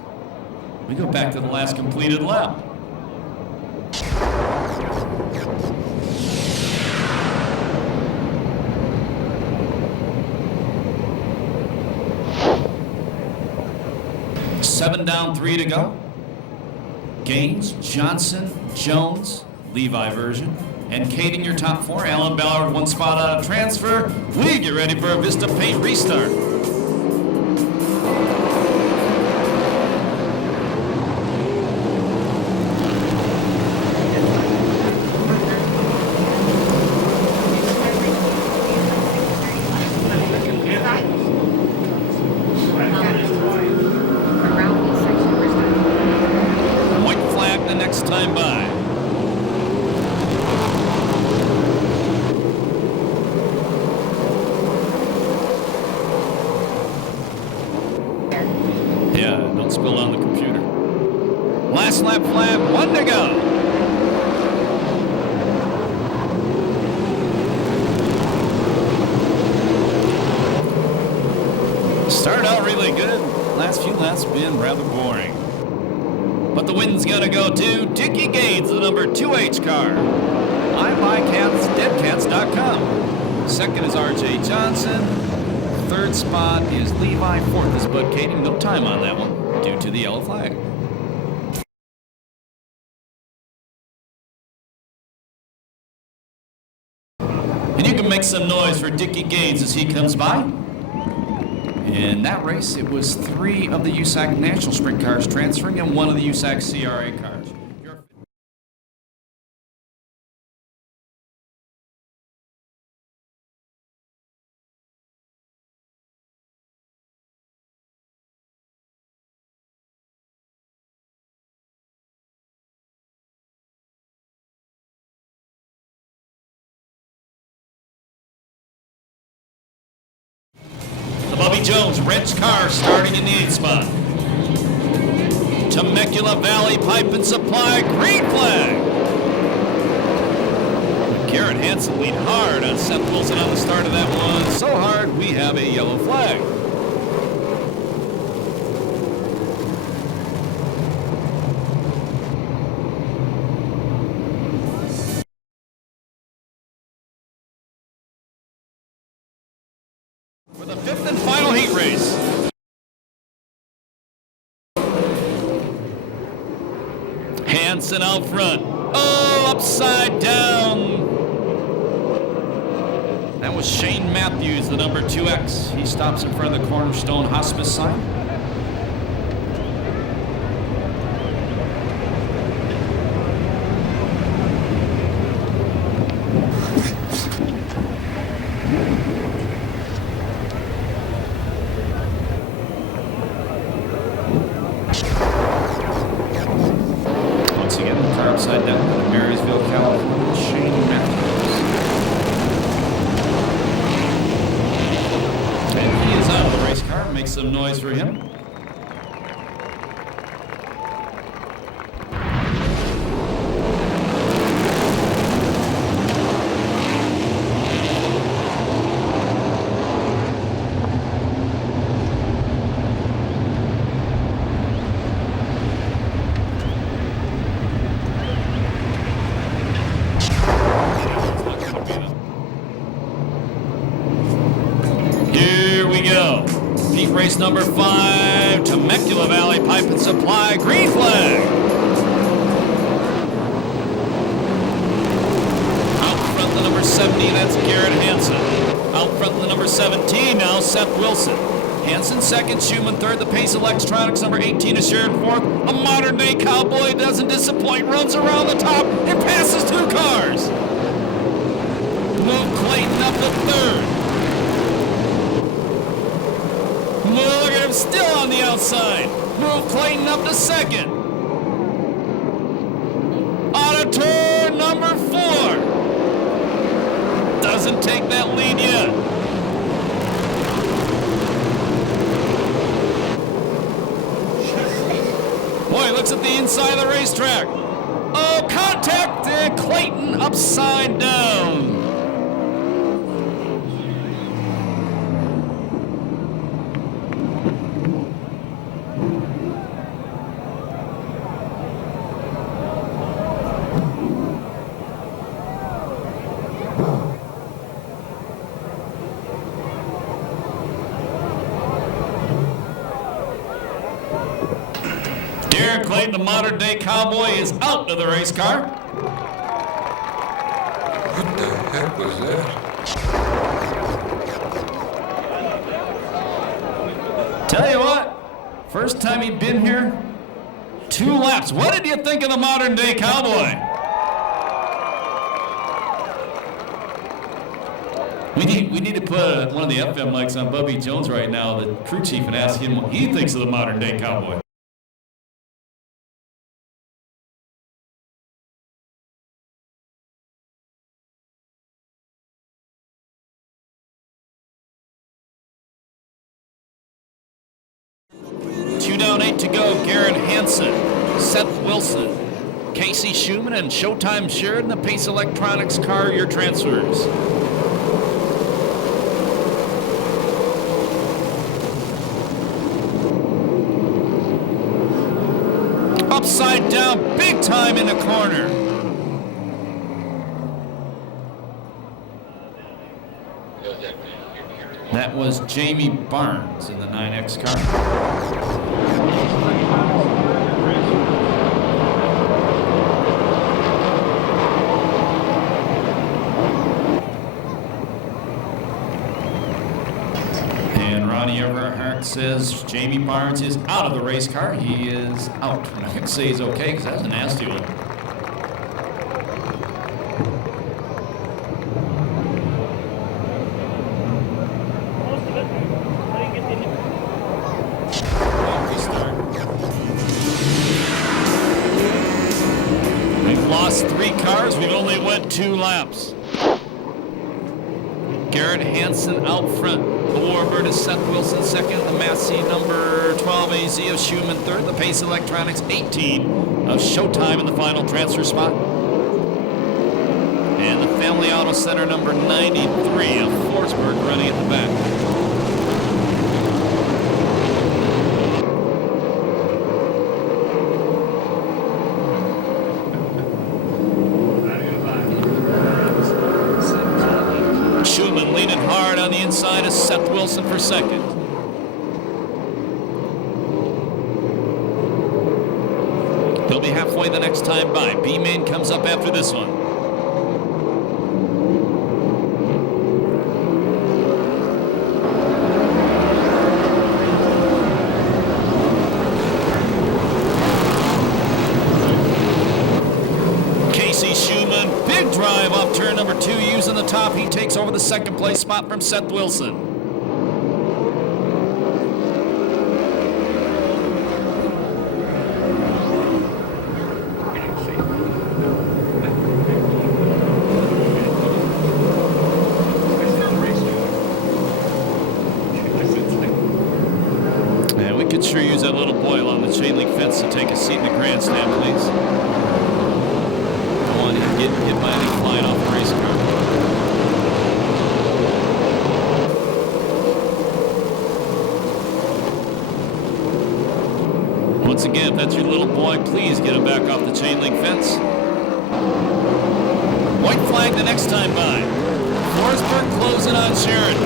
We go back to the last completed lap. Seven down, 3 to go. Gaines, Johnson, Jones, Levi version, and Kading your top 4. Alan Ballard 1 spot out of transfer. We get ready for a Vista Paint restart. White flag the next time by. Spill on the computer. Last lap flag, 1 to go. Started out really good. Last few laps been rather boring. But the win's gonna go to Dickie Gaines, the number 2H car. iBuyCatsDeadCats.com. 2nd is R.J. Johnson. 3rd spot is Levi. 4th is Bud Kading. No time on that one due to the yellow flag. And you can make some noise for Dickie Gaines as he comes by. In that race, it was 3 of the USAC National Sprint cars transferring and 1 of the USAC CRA cars. Bobby Jones, wrench car starting in the 8th spot. Temecula Valley Pipe and Supply, green flag. Garrett Hansen lead hard on Seth Wilson on the start of that one. So hard, we have a yellow flag. For the 5th and final heat race. Hansen out front. Oh, upside down. That was Shane Matthews, the number 2X. He stops in front of the Cornerstone Hospice sign. Once again, the car upside down in Marysville, California, Shane Matthews. And he is out of the race car. Make some noise for him. Race number 5, Temecula Valley Pipe and Supply, green flag. Out front the number 70, that's Garrett Hansen. Out front the number 17 now, Seth Wilson. Hansen second, Schumann third, the Pace Electronics number 18 is shared fourth. A modern day cowboy doesn't disappoint, runs around the top and passes 2 cars. Move Clayton up to third. Look at him still on the outside. Move Clayton up to second. On a turn number 4. Doesn't take that lead yet. Boy, looks at the inside of the racetrack. Oh, contact! Clayton upside down. Clayton, the modern day cowboy, is out of the race car. What the heck was that? Tell you what, first time he'd been here, 2 laps. What did you think of the modern day cowboy? We need to put one of the FM mics on Bubby Jones right now, the crew chief, and ask him what he thinks of the modern day cowboy. Down 8 to go, Garrett Hansen, Seth Wilson, Casey Schumann, and Showtime Sheridan, the Pace Electronics car, your transfers. Upside down, big time in the corner. That was Jamie Barnes in the 9X car. And Ronnie Everhart says Jamie Barnes is out of the race car. He is out. I'm not going to say he's okay because that's a nasty one. Lost 3 cars, we've only went 2 laps. Garrett Hansen out front. The Warbird is Seth Wilson second. The Massey number 12 AZ of Schumann third. The Pace Electronics 18 of Showtime in the final transfer spot. And the Family Auto Center number 93 of Forsberg running at the back. Inside is Seth Wilson for second. He'll be halfway the next time by. B-Main comes up after this one. drive off turn number 2 using the top. He takes over the second place spot from Seth Wilson. And we could sure use that little boy along the chain link fence to take a seat in the grandstand, please. Don't want him getting hit by anything flying off the race car. Once again, if that's your little boy, please get him back off the chain link fence. White flag the next time by. Forsberg closing on Sharon.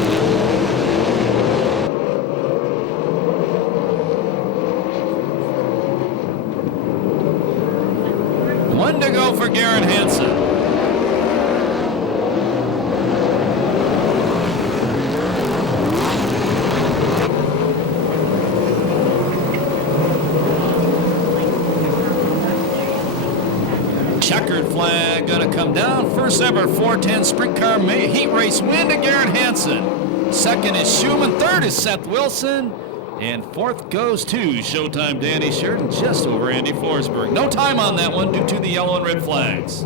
One to go for Garrett Hansen. Checkered flag gonna come down. First ever 410 sprint car heat race win to Garrett Hansen. Second is Schumann. Third is Seth Wilson. And fourth goes to Showtime Danny Sheridan, just over Andy Forsberg. No time on that one due to the yellow and red flags.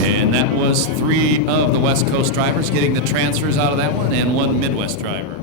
And that was 3 of the West Coast drivers getting the transfers out of that one, and 1 Midwest driver.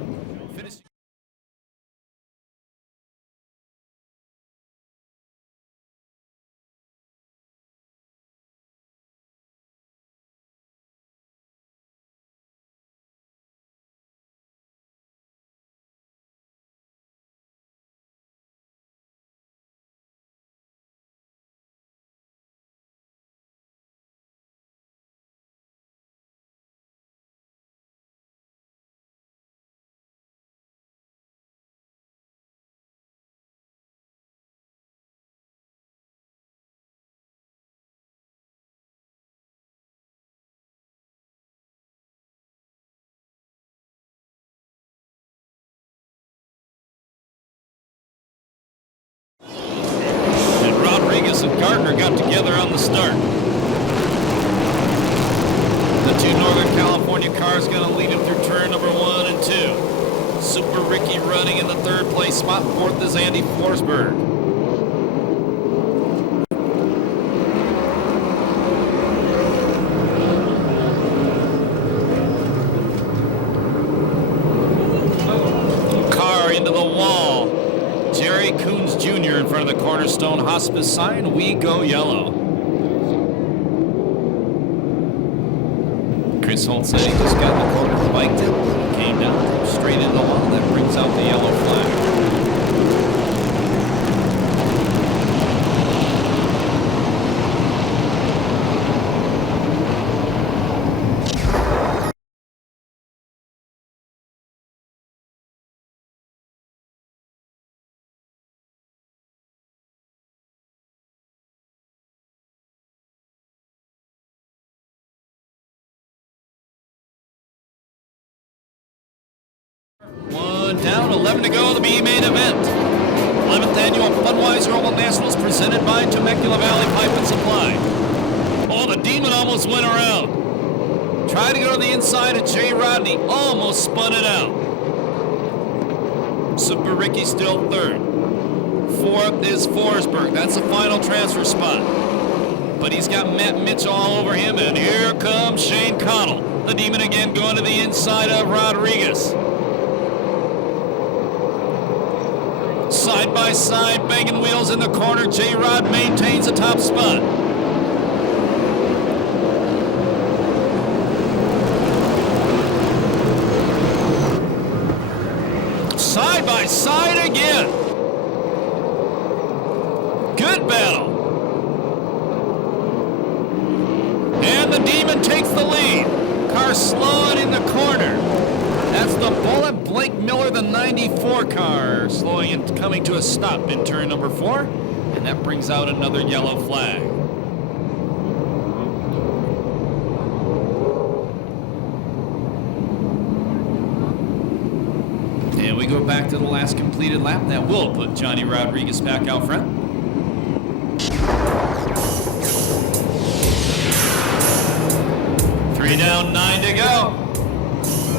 And Gardner got together on the start. The 2 Northern California cars going to lead him through turn number 1 and 2. Super Ricky running in the 3rd place spot. 4th is Andy Forsberg. Car into the wall. Jerry Coons Jr. in front of the Cornerstone Hospice sign, "We Go Yellow." Chris Holt said he just got in the corner, biked it, came down straight into the wall. That brings out the yellow flag. One down, 11 to go, the B main event. 11th annual Budweiser Oval Nationals presented by Temecula Valley Pipe and Supply. Oh, the Demon almost went around. Tried to go to the inside of Jay Rodney, almost spun it out. Super Ricky still 3rd. 4th is Forsberg. That's the final transfer spot. But he's got Matt Mitchell all over him, and here comes Shane Connell. The Demon again going to the inside of Rodriguez. Side by side, banging wheels in the corner. J-Rod maintains the top spot. Side by side again. Good battle. And the Demon takes the lead. Car slowing in the corner. That's the Bullet. Blake Miller, the 94 car, slowing and coming to a stop in turn number 4. And that brings out another yellow flag. And we go back back to the last completed lap. That will put Johnny Rodriguez back out front. Three down, 9 to go.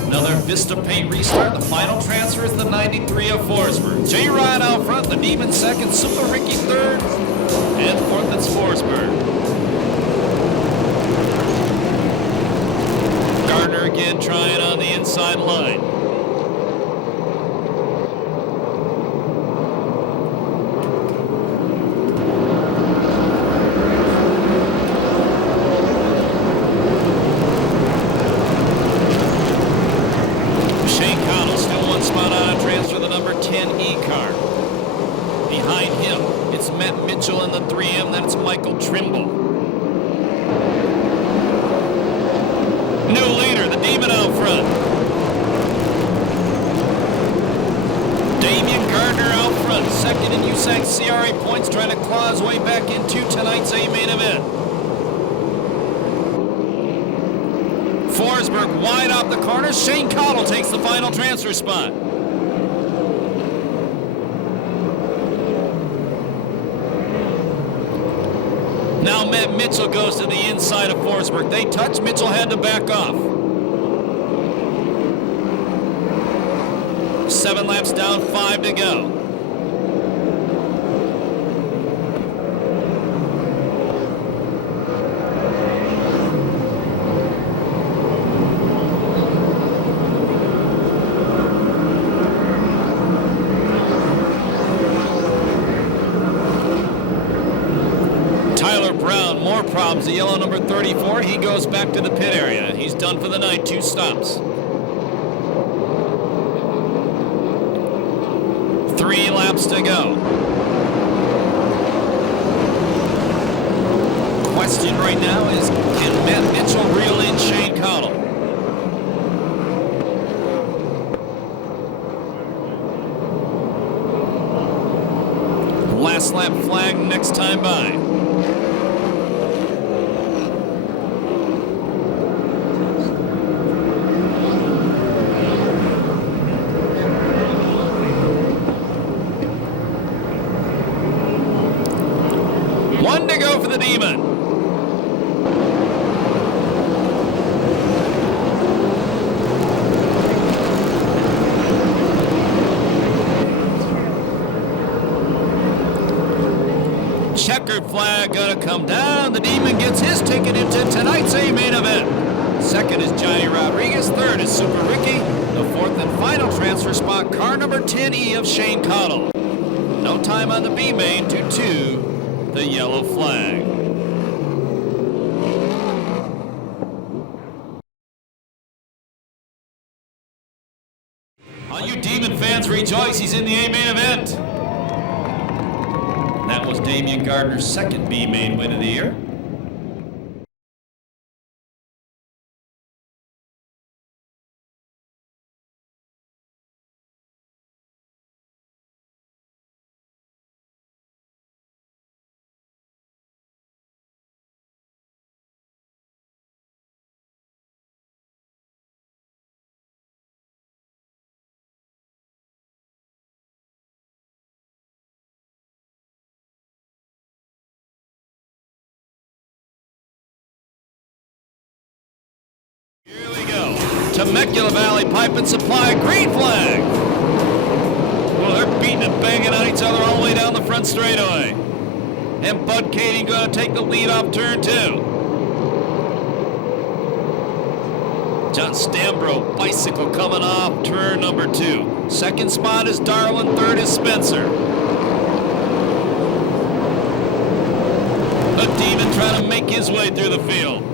Another Vista Paint restart. The final transfer is the 93 of Forsberg. J-Rod out front, the Demon second, Super Ricky third, and fourth it's Forsberg. Gardner again trying on the inside line. In the 3M, that's Michael Trimble. New leader, the Demon out front. Damian Gardner out front, second in USAC CRA points, trying to claw his way back into tonight's A-main event. Forsberg wide off the corner. Shane Cottle takes the final transfer spot. Now Matt Mitchell goes to the inside of Forsberg. They touch, Mitchell had to back off. 7 laps down, 5 to go. Problems, the yellow number 34, he goes back to the pit area. He's done for the night, 2 stops. 3 laps to go. Question right now is, can Matt Mitchell reel in Shane Cottle? Last lap flag next time by. For the Demon. Checkered flag gonna come down. The Demon gets his ticket into tonight's A-main event. Second is Johnny Rodriguez. Third is Super Ricky. The fourth and final transfer spot, car number 10E of Shane Cottle. No time on the B-main due to the yellow flag. All you Demon fans rejoice, he's in the A-main event. That was Damian Gardner's second B-main win of the year. Temecula Valley Pipe and Supply, green flag. Well, they're beating and banging on each other all the way down the front straightaway. And Bud Kading going to take the lead off turn 2. John Stambro, bicycle coming off turn number 2. Second spot is Darwin, third is Spencer. The Demon trying to make his way through the field.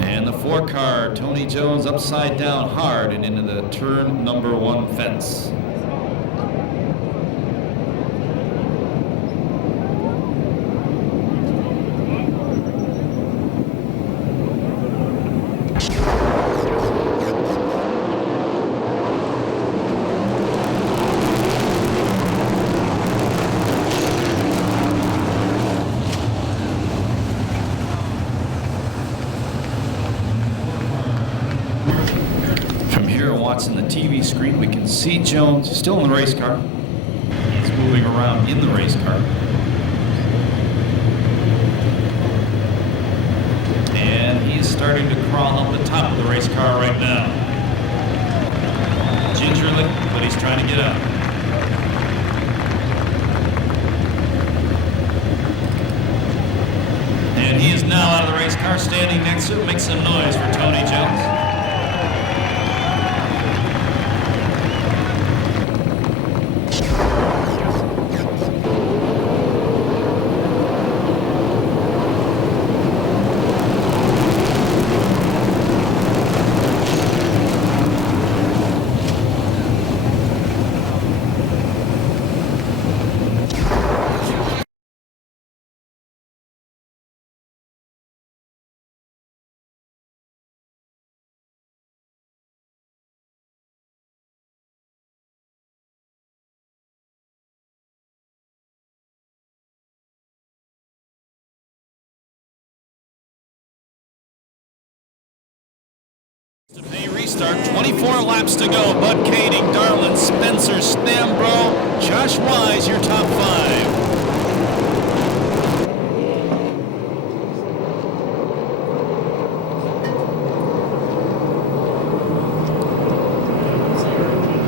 And the 4-car, Tony Jones, upside down hard and into the turn number 1 fence. watching the TV screen, we can see Jones still in the race car. He's moving around in the race car. And he's starting to crawl up the top of the race car right now. Gingerly, but he's trying to get out. And he is now out of the race car, standing next to it. Make some noise for Tony Jones. A restart, 24 laps to go. Bud Kading, Darlin, Spencer, Stambro, Josh Wise, your top five.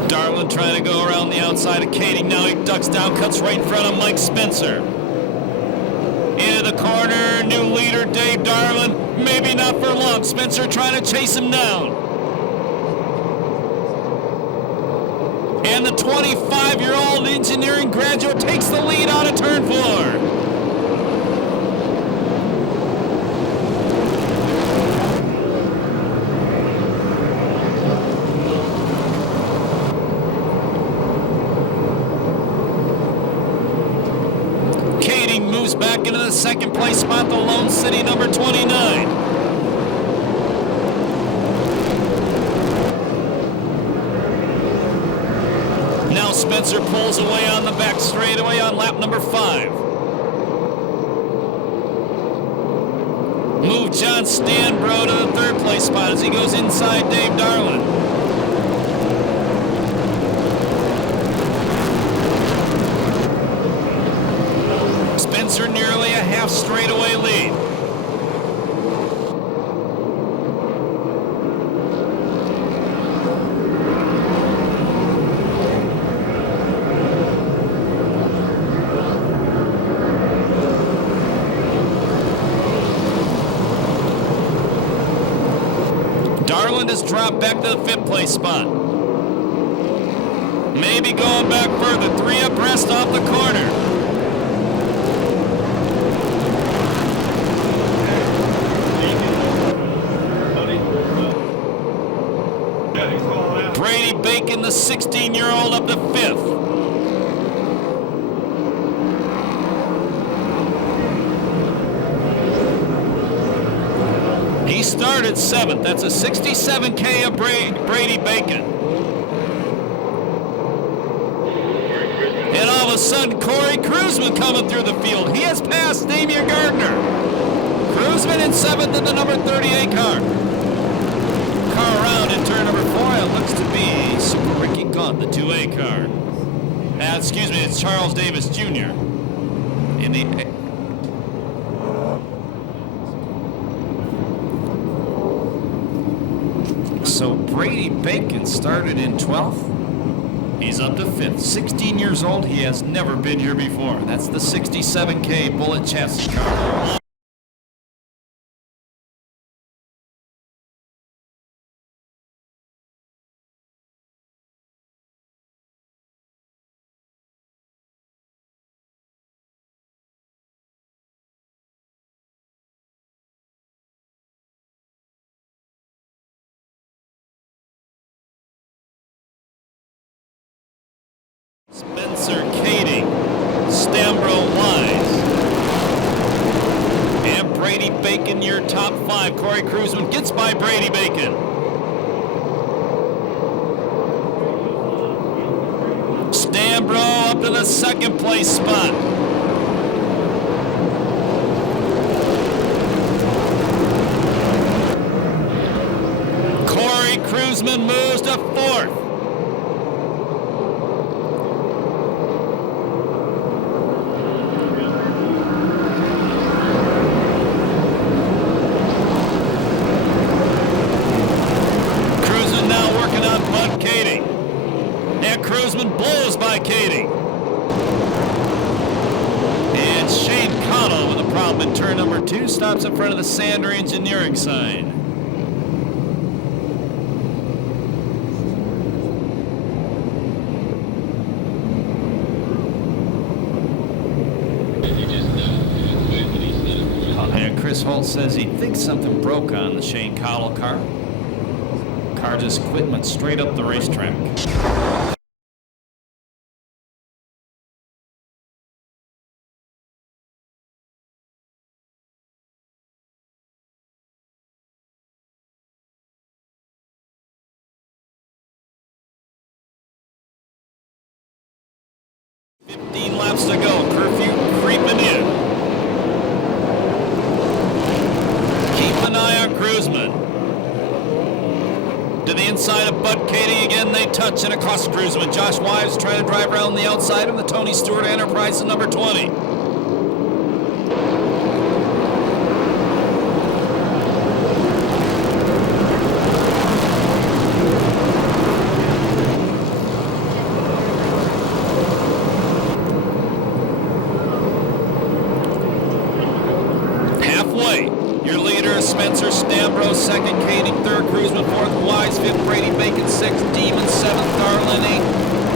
Darlin trying to go around the outside of Kading. Now he ducks down, cuts right in front of Mike Spencer. Into the corner, new leader Dave Darlin. Maybe not for long. Spencer trying to chase him down. And the 25-year-old engineering graduate takes the lead out of turn 4. Kading moves back into the second place spot, the lone city number 29. Now Spencer pulls away on the back straightaway on lap number 5. Move John Stanbro to the third place spot as he goes inside Dave Darlin. Spencer nearly a half straightaway lead. Darlin has dropped back to the 5th place spot. Maybe going back further, 3 abreast off the corner. Brady Bacon, the 16-year-old, up to 5th. He started 7th. That's a 67K of Brady Bacon. And all of a sudden, Corey Cruzman coming through the field. He has passed Damian Gardner. Cruzman in 7th in the number 38 car. Car around in turn number 4. It looks to be Super Ricky Gunn, the 2A car. Excuse me, it's Charles Davis Jr. in the... So Brady Bacon started in 12th. He's up to 5th. 16 years old. He has never been here before. That's the 67K Bullet chassis car. Spencer Kading, Stambro Wise, and Brady Bacon, your top 5. Corey Cruzman gets by Brady Bacon. Stambro up to the 2nd place spot. Corey Gary Cruzman moves to 4th. Cruzman now working on Bud Katie. And Cruzman blows by Katie. And Shane Connell with a problem in turn number 2 stops in front of the Sander Engineering sign. And Chris Holt says he thinks something broke on the Shane Connell car. Car just quit and went straight up the racetrack. Laps to go. Curfew creeping in. Keep an eye on Cruzman. To the inside of Bud Katie again. They touch and across Cruzman. Josh Wives trying to drive around the outside of the Tony Stewart Enterprise in number 20. Spencer Stambro, 2nd, Katie, 3rd, Cruzman, 4th, Wise, 5th, Brady Bacon, 6th, Demon, 7th, Garland, 8th,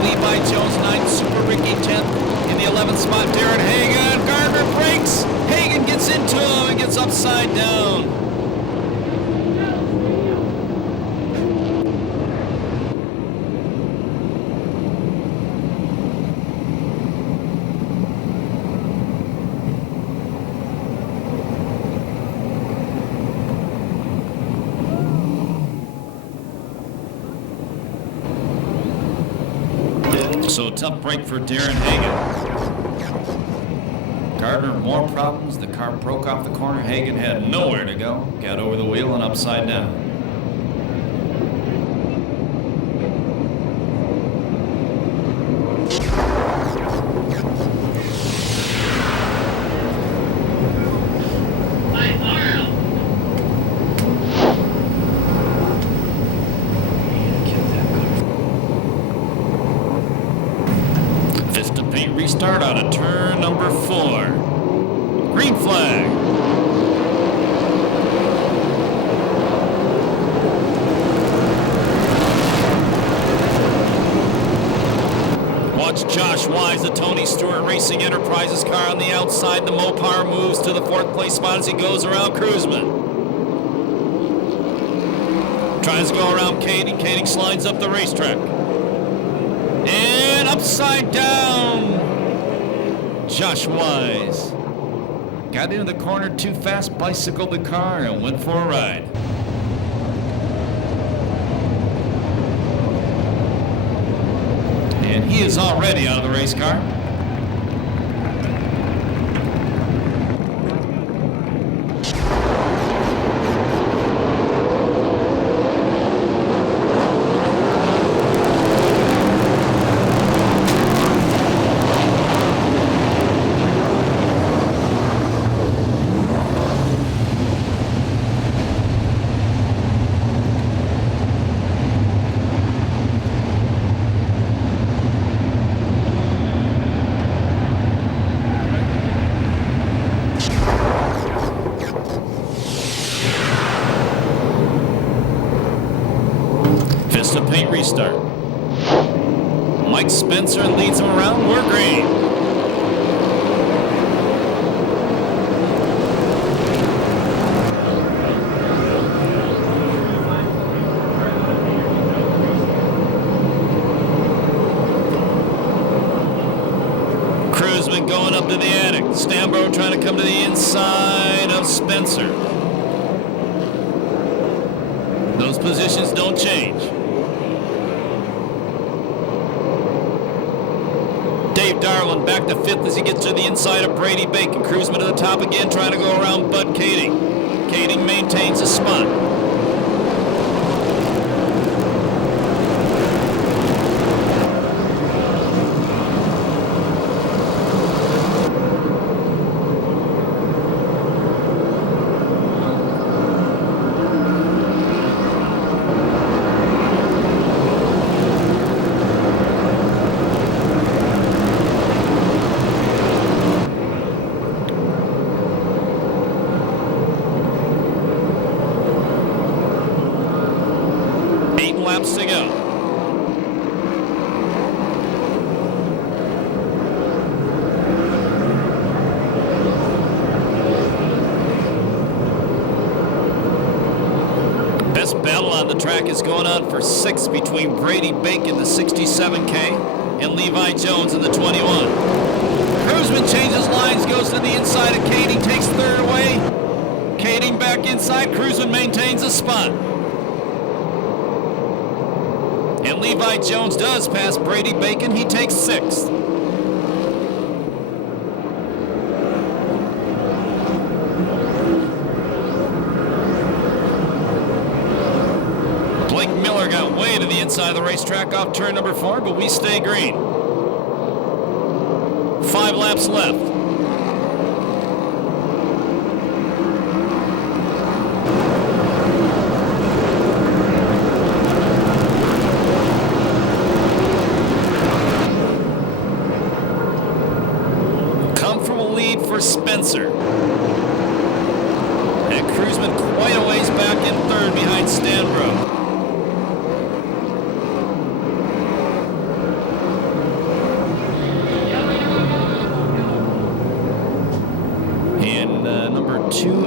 Levi Jones, 9th, Super Ricky, 10th, in the 11th spot, Darren Hagan, Gardner brakes, Hagan gets into him and gets upside down. So tough break for Darren Hagan. Gardner, more problems. The car broke off the corner. Hagan had nowhere to go. Got over the wheel and upside down. Restart out of turn number 4. Green flag. Watch Josh Wise, the Tony Stewart Racing Enterprises car on the outside. The Mopar moves to the 4th place spot as he goes around Cruzman. Tries to go around Katie. Katie slides up the racetrack. And upside down. Josh Wise got into the corner too fast, bicycled the car, and went for a ride. And he is already out of the race car. The paint restart. Mike Spencer leads him around. We're green. Cruzman going up to the attic. Stambro trying to come to the inside of Spencer. Those positions don't change. Dave Darland back to 5th as he gets to the inside of Brady Bacon. Cruzman to the top again, trying to go around Bud Kading. Kading maintains a spot. 8 laps to go. Best battle on the track is going on for 6th between Brady Bacon, the 67K, and Levi Jones in the 21. Cruzman changes lines, goes to the inside of Kading, takes 3rd away. Kading back inside, Cruzman maintains a spot. And Levi Jones does pass Brady Bacon, he takes 6th. Miller got way to the inside of the racetrack off turn number 4, but we stay green. 5 laps left. Come from a lead for Spencer. And Cruzman quite a ways back in 3rd behind Stanbro.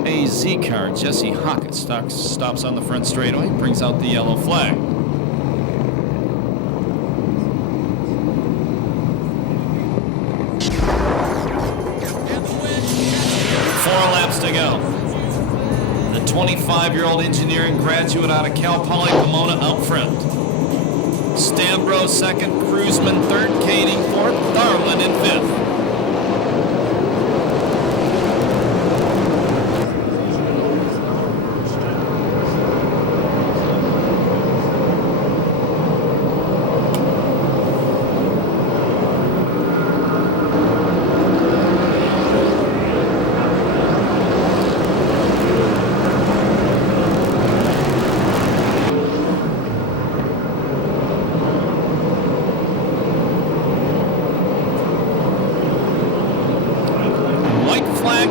A Z car, Jesse Hockett stops on the front straightaway, brings out the yellow flag. 4 laps to go. The 25-year-old engineering graduate out of Cal Poly Pomona out front. Stambro 2nd, Cruzman 3rd, Kading 4th, Darlin in 5th.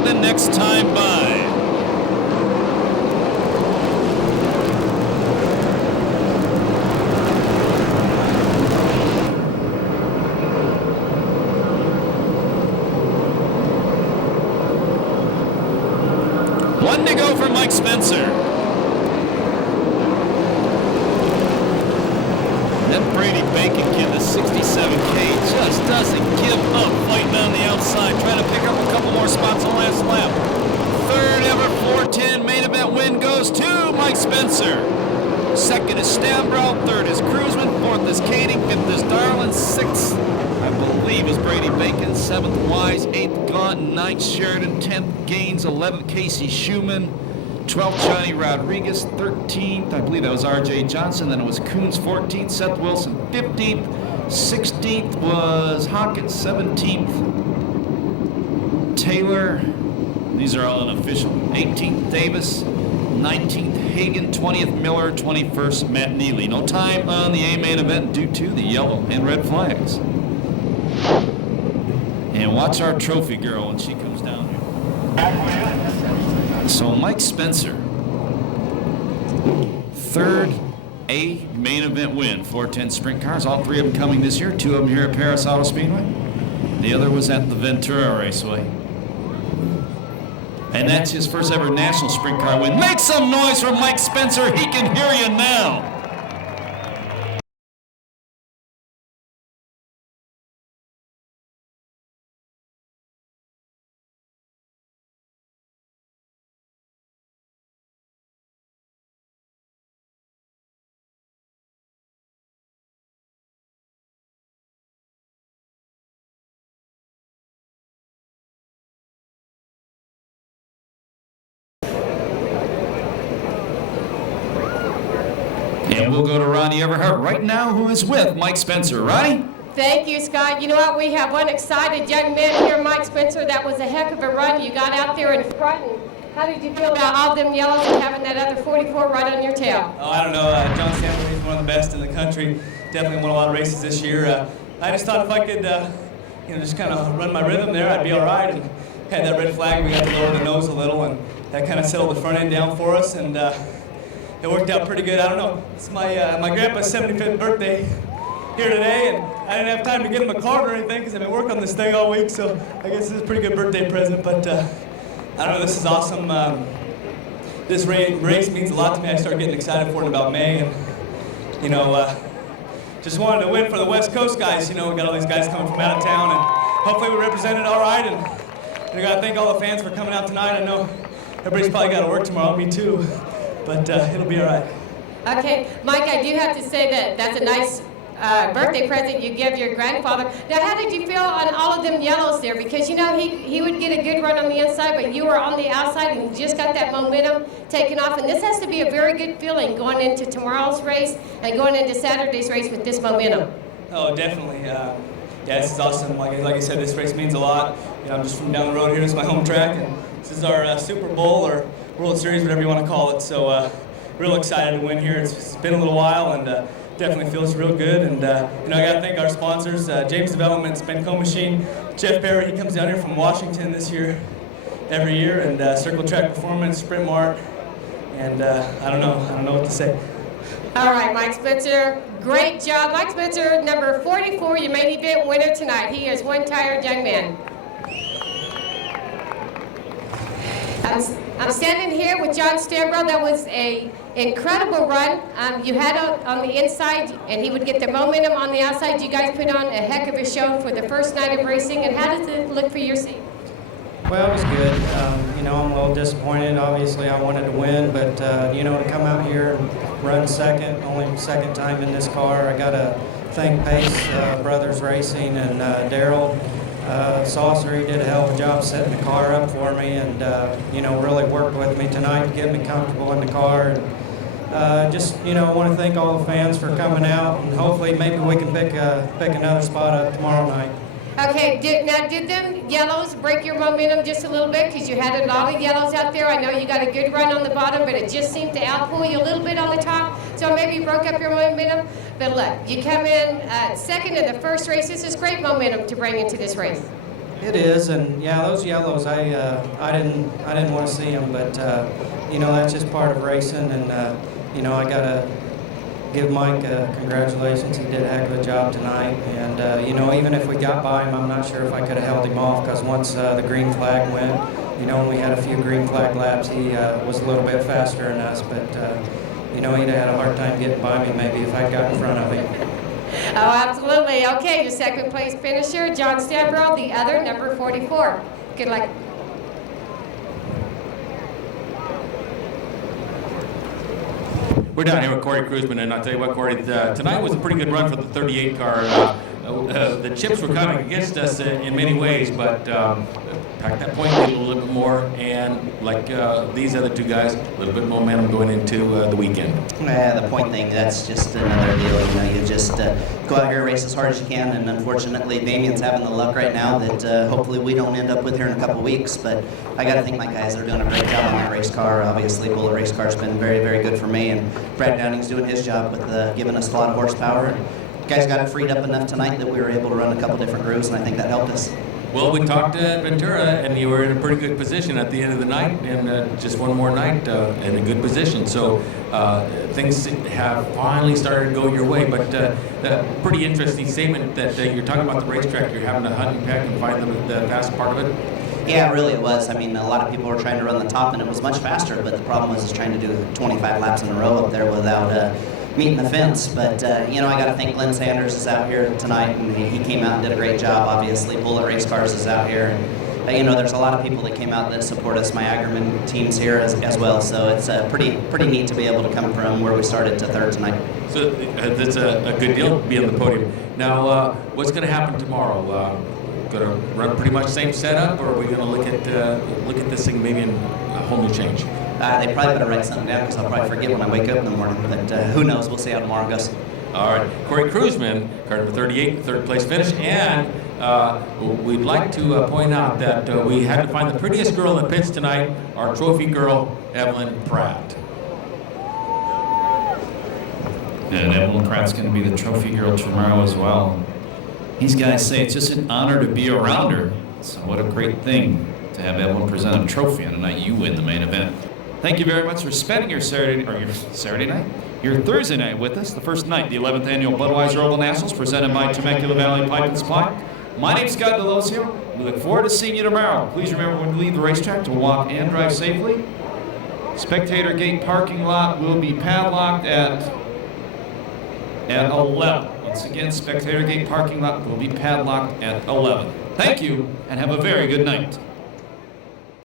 The next time by. One to go for Mike Spencer. That Brady Bacon kid, the 67K, just doesn't give up fighting on the outside, trying to pick up a couple more spots on the last lap. 3rd ever 410 main event win goes to Mike Spencer. 2nd is Stambro, 3rd is Cruzman, 4th is Kading, 5th is Darlin, 6th, I believe, is Brady Bacon, 7th Wise, 8th Gaunt, 9th Sheridan, 10th Gaines, 11th Casey Schumann, 12th Johnny Rodriguez, 13th, I believe that was RJ Johnson, then it was Coons 14th, Seth Wilson 15th, 16th was Hockett, 17th Taylor, these are all unofficial, 18th Davis, 19th Hagan, 20th Miller, 21st Matt Neely. No time on the A main event due to the yellow and red flags. And watch our trophy girl when she comes down here. So Mike Spencer, 3rd A main event win, 410 sprint cars, all 3 of them coming this year, 2 of them here at Perris Auto Speedway. The other was at the Ventura Raceway. And that's his first ever national sprint car win. Make some noise for Mike Spencer, he can hear you now. And we'll go to Ronnie Everhart right now, who is with Mike Spencer. Ronnie? Thank you, Scott. You know what? We have one excited young man here, Mike Spencer. That was a heck of a run. You got out there in front. And how did you feel about all them yellows and having that other 44 right on your tail? Oh, I don't know. John Stanley is one of the best in the country. Definitely won a lot of races this year. I just thought if I could, just kind of run my rhythm there, I'd be all right. And had that red flag, we got to lower the nose a little, and that kind of settled the front end down for us. And it worked out pretty good. I don't know. It's my grandpa's 75th birthday here today, and I didn't have time to get him a card or anything because I've been working on this thing all week. So I guess it's a pretty good birthday present. But I don't know. This is awesome. This race means a lot to me. I start getting excited for it in about May, and just wanted to win for the West Coast guys. We got all these guys coming from out of town, and hopefully we represented all right. And I got to thank all the fans for coming out tonight. I know everybody's probably got to work tomorrow, me too, but it'll be all right. Okay, Mike, I do have to say that that's a nice birthday present you give your grandfather. Now, how did you feel on all of them yellows there? Because, he would get a good run on the inside, but you were on the outside and just got that momentum taken off. And this has to be a very good feeling going into tomorrow's race and going into Saturday's race with this momentum. Oh, definitely. This is awesome. Like I said, this race means a lot. I'm just from down the road here. This is my home track, and this is our Super Bowl or World Series, whatever you want to call it. So, real excited to win here. It's been a little while, and definitely feels real good. And I got to thank our sponsors, James Development, Spenco Machine, Jeff Perris. He comes down here from Washington this year, every year, and Circle Track Performance, Sprint Mart, and I don't know what to say. All right, Mike Spencer, great job. Mike Spencer, number 44, your main event winner tonight. He is one tired young man. I'm standing here with John Stambro. That was an incredible run. You had on the inside, and he would get the momentum on the outside. You guys put on a heck of a show for the first night of racing. And how does it look for your seat? Well, it was good. I'm a little disappointed. Obviously, I wanted to win, but to come out here and run second, only second time in this car, I got to thank Pace Brothers Racing and Daryl Saucer. He did a hell of a job setting the car up for me, and really worked with me tonight to get me comfortable in the car. And, I want to thank all the fans for coming out, and hopefully maybe we can pick another spot up tomorrow night. Okay, did them yellows break your momentum just a little bit? Because you had a lot of yellows out there. I know you got a good run on the bottom, but it just seemed to outpull you a little bit on the top. So maybe you broke up your momentum. But look, you come in second in the first race. This is great momentum to bring into this race. It is, and those yellows, I didn't want to see them, but that's just part of racing, and I gotta give Mike congratulations. He did a heck of a job tonight, and even if we got by him, I'm not sure if I could have held him off, because once the green flag went, when we had a few green flag laps, he was a little bit faster than us, but he'd have had a hard time getting by me maybe if I got in front of him. Oh, absolutely. Okay, your second place finisher, John Stambro, the other, number 44. Good luck. We're down here with Corey Kruzman, and I'll tell you what, Corey, tonight was a pretty good run for the 38 car. The chips were coming against us in many ways, but packed that point a little bit more, and like these other two guys, a little bit of momentum going into the weekend. Yeah, the point thing, that's just another deal. You just go out here, race as hard as you can, and unfortunately, Damien's having the luck right now that hopefully we don't end up with here in a couple weeks, but I got to think my guys are doing a great job on that race car. Obviously, Bullet Race Car's been very, very good for me, and Brad Downing's doing his job with giving us a lot of horsepower. Guys got it freed up enough tonight that we were able to run a couple different grooves, and I think that helped us. Well, we talked to Ventura, and you were in a pretty good position at the end of the night, and just one more night in a good position. So things have finally started to go your way, but pretty interesting statement that you're talking about the racetrack. You're having to hunt and peck and find the fast part of it. Yeah, really it was. I mean, a lot of people were trying to run the top, and it was much faster, but the problem was trying to do 25 laps in a row up there without meeting the fence. But, I got to think Glenn Sanders is out here tonight, and he came out and did a great job. Obviously, Bullet Race Cars is out here. And, there's a lot of people that came out that support us. My Ackerman team's here as well. So it's pretty neat to be able to come from where we started to third tonight. So that's a good deal to be on the podium. Now, what's going to happen tomorrow? Going to run pretty much same setup, or are we going to look at this thing maybe in a whole new change? They probably better write something down, because I'll probably forget when I wake up in the morning. But who knows? We'll see how tomorrow goes. All right, Corey Kruzman, car number 38, third place finish, and we'd like to point out that we had to find the prettiest girl in the pits tonight, our trophy girl, Evelyn Pratt. And Evelyn Pratt's going to be the trophy girl tomorrow as well. These guys say it's just an honor to be around her. So what a great thing to have Evelyn present a trophy on the night you win the main event. Thank you very much for spending your Thursday night with us. The first night, the 11th annual Budweiser Oval Nationals, presented by Temecula Valley Pipe and Supply. My name's Scott Delosio. We look forward to seeing you tomorrow. Please remember when you leave the racetrack to walk and drive safely. Spectator gate parking lot will be padlocked at 11. Once again, spectator gate parking lot will be padlocked at 11. Thank you, and have a very good night.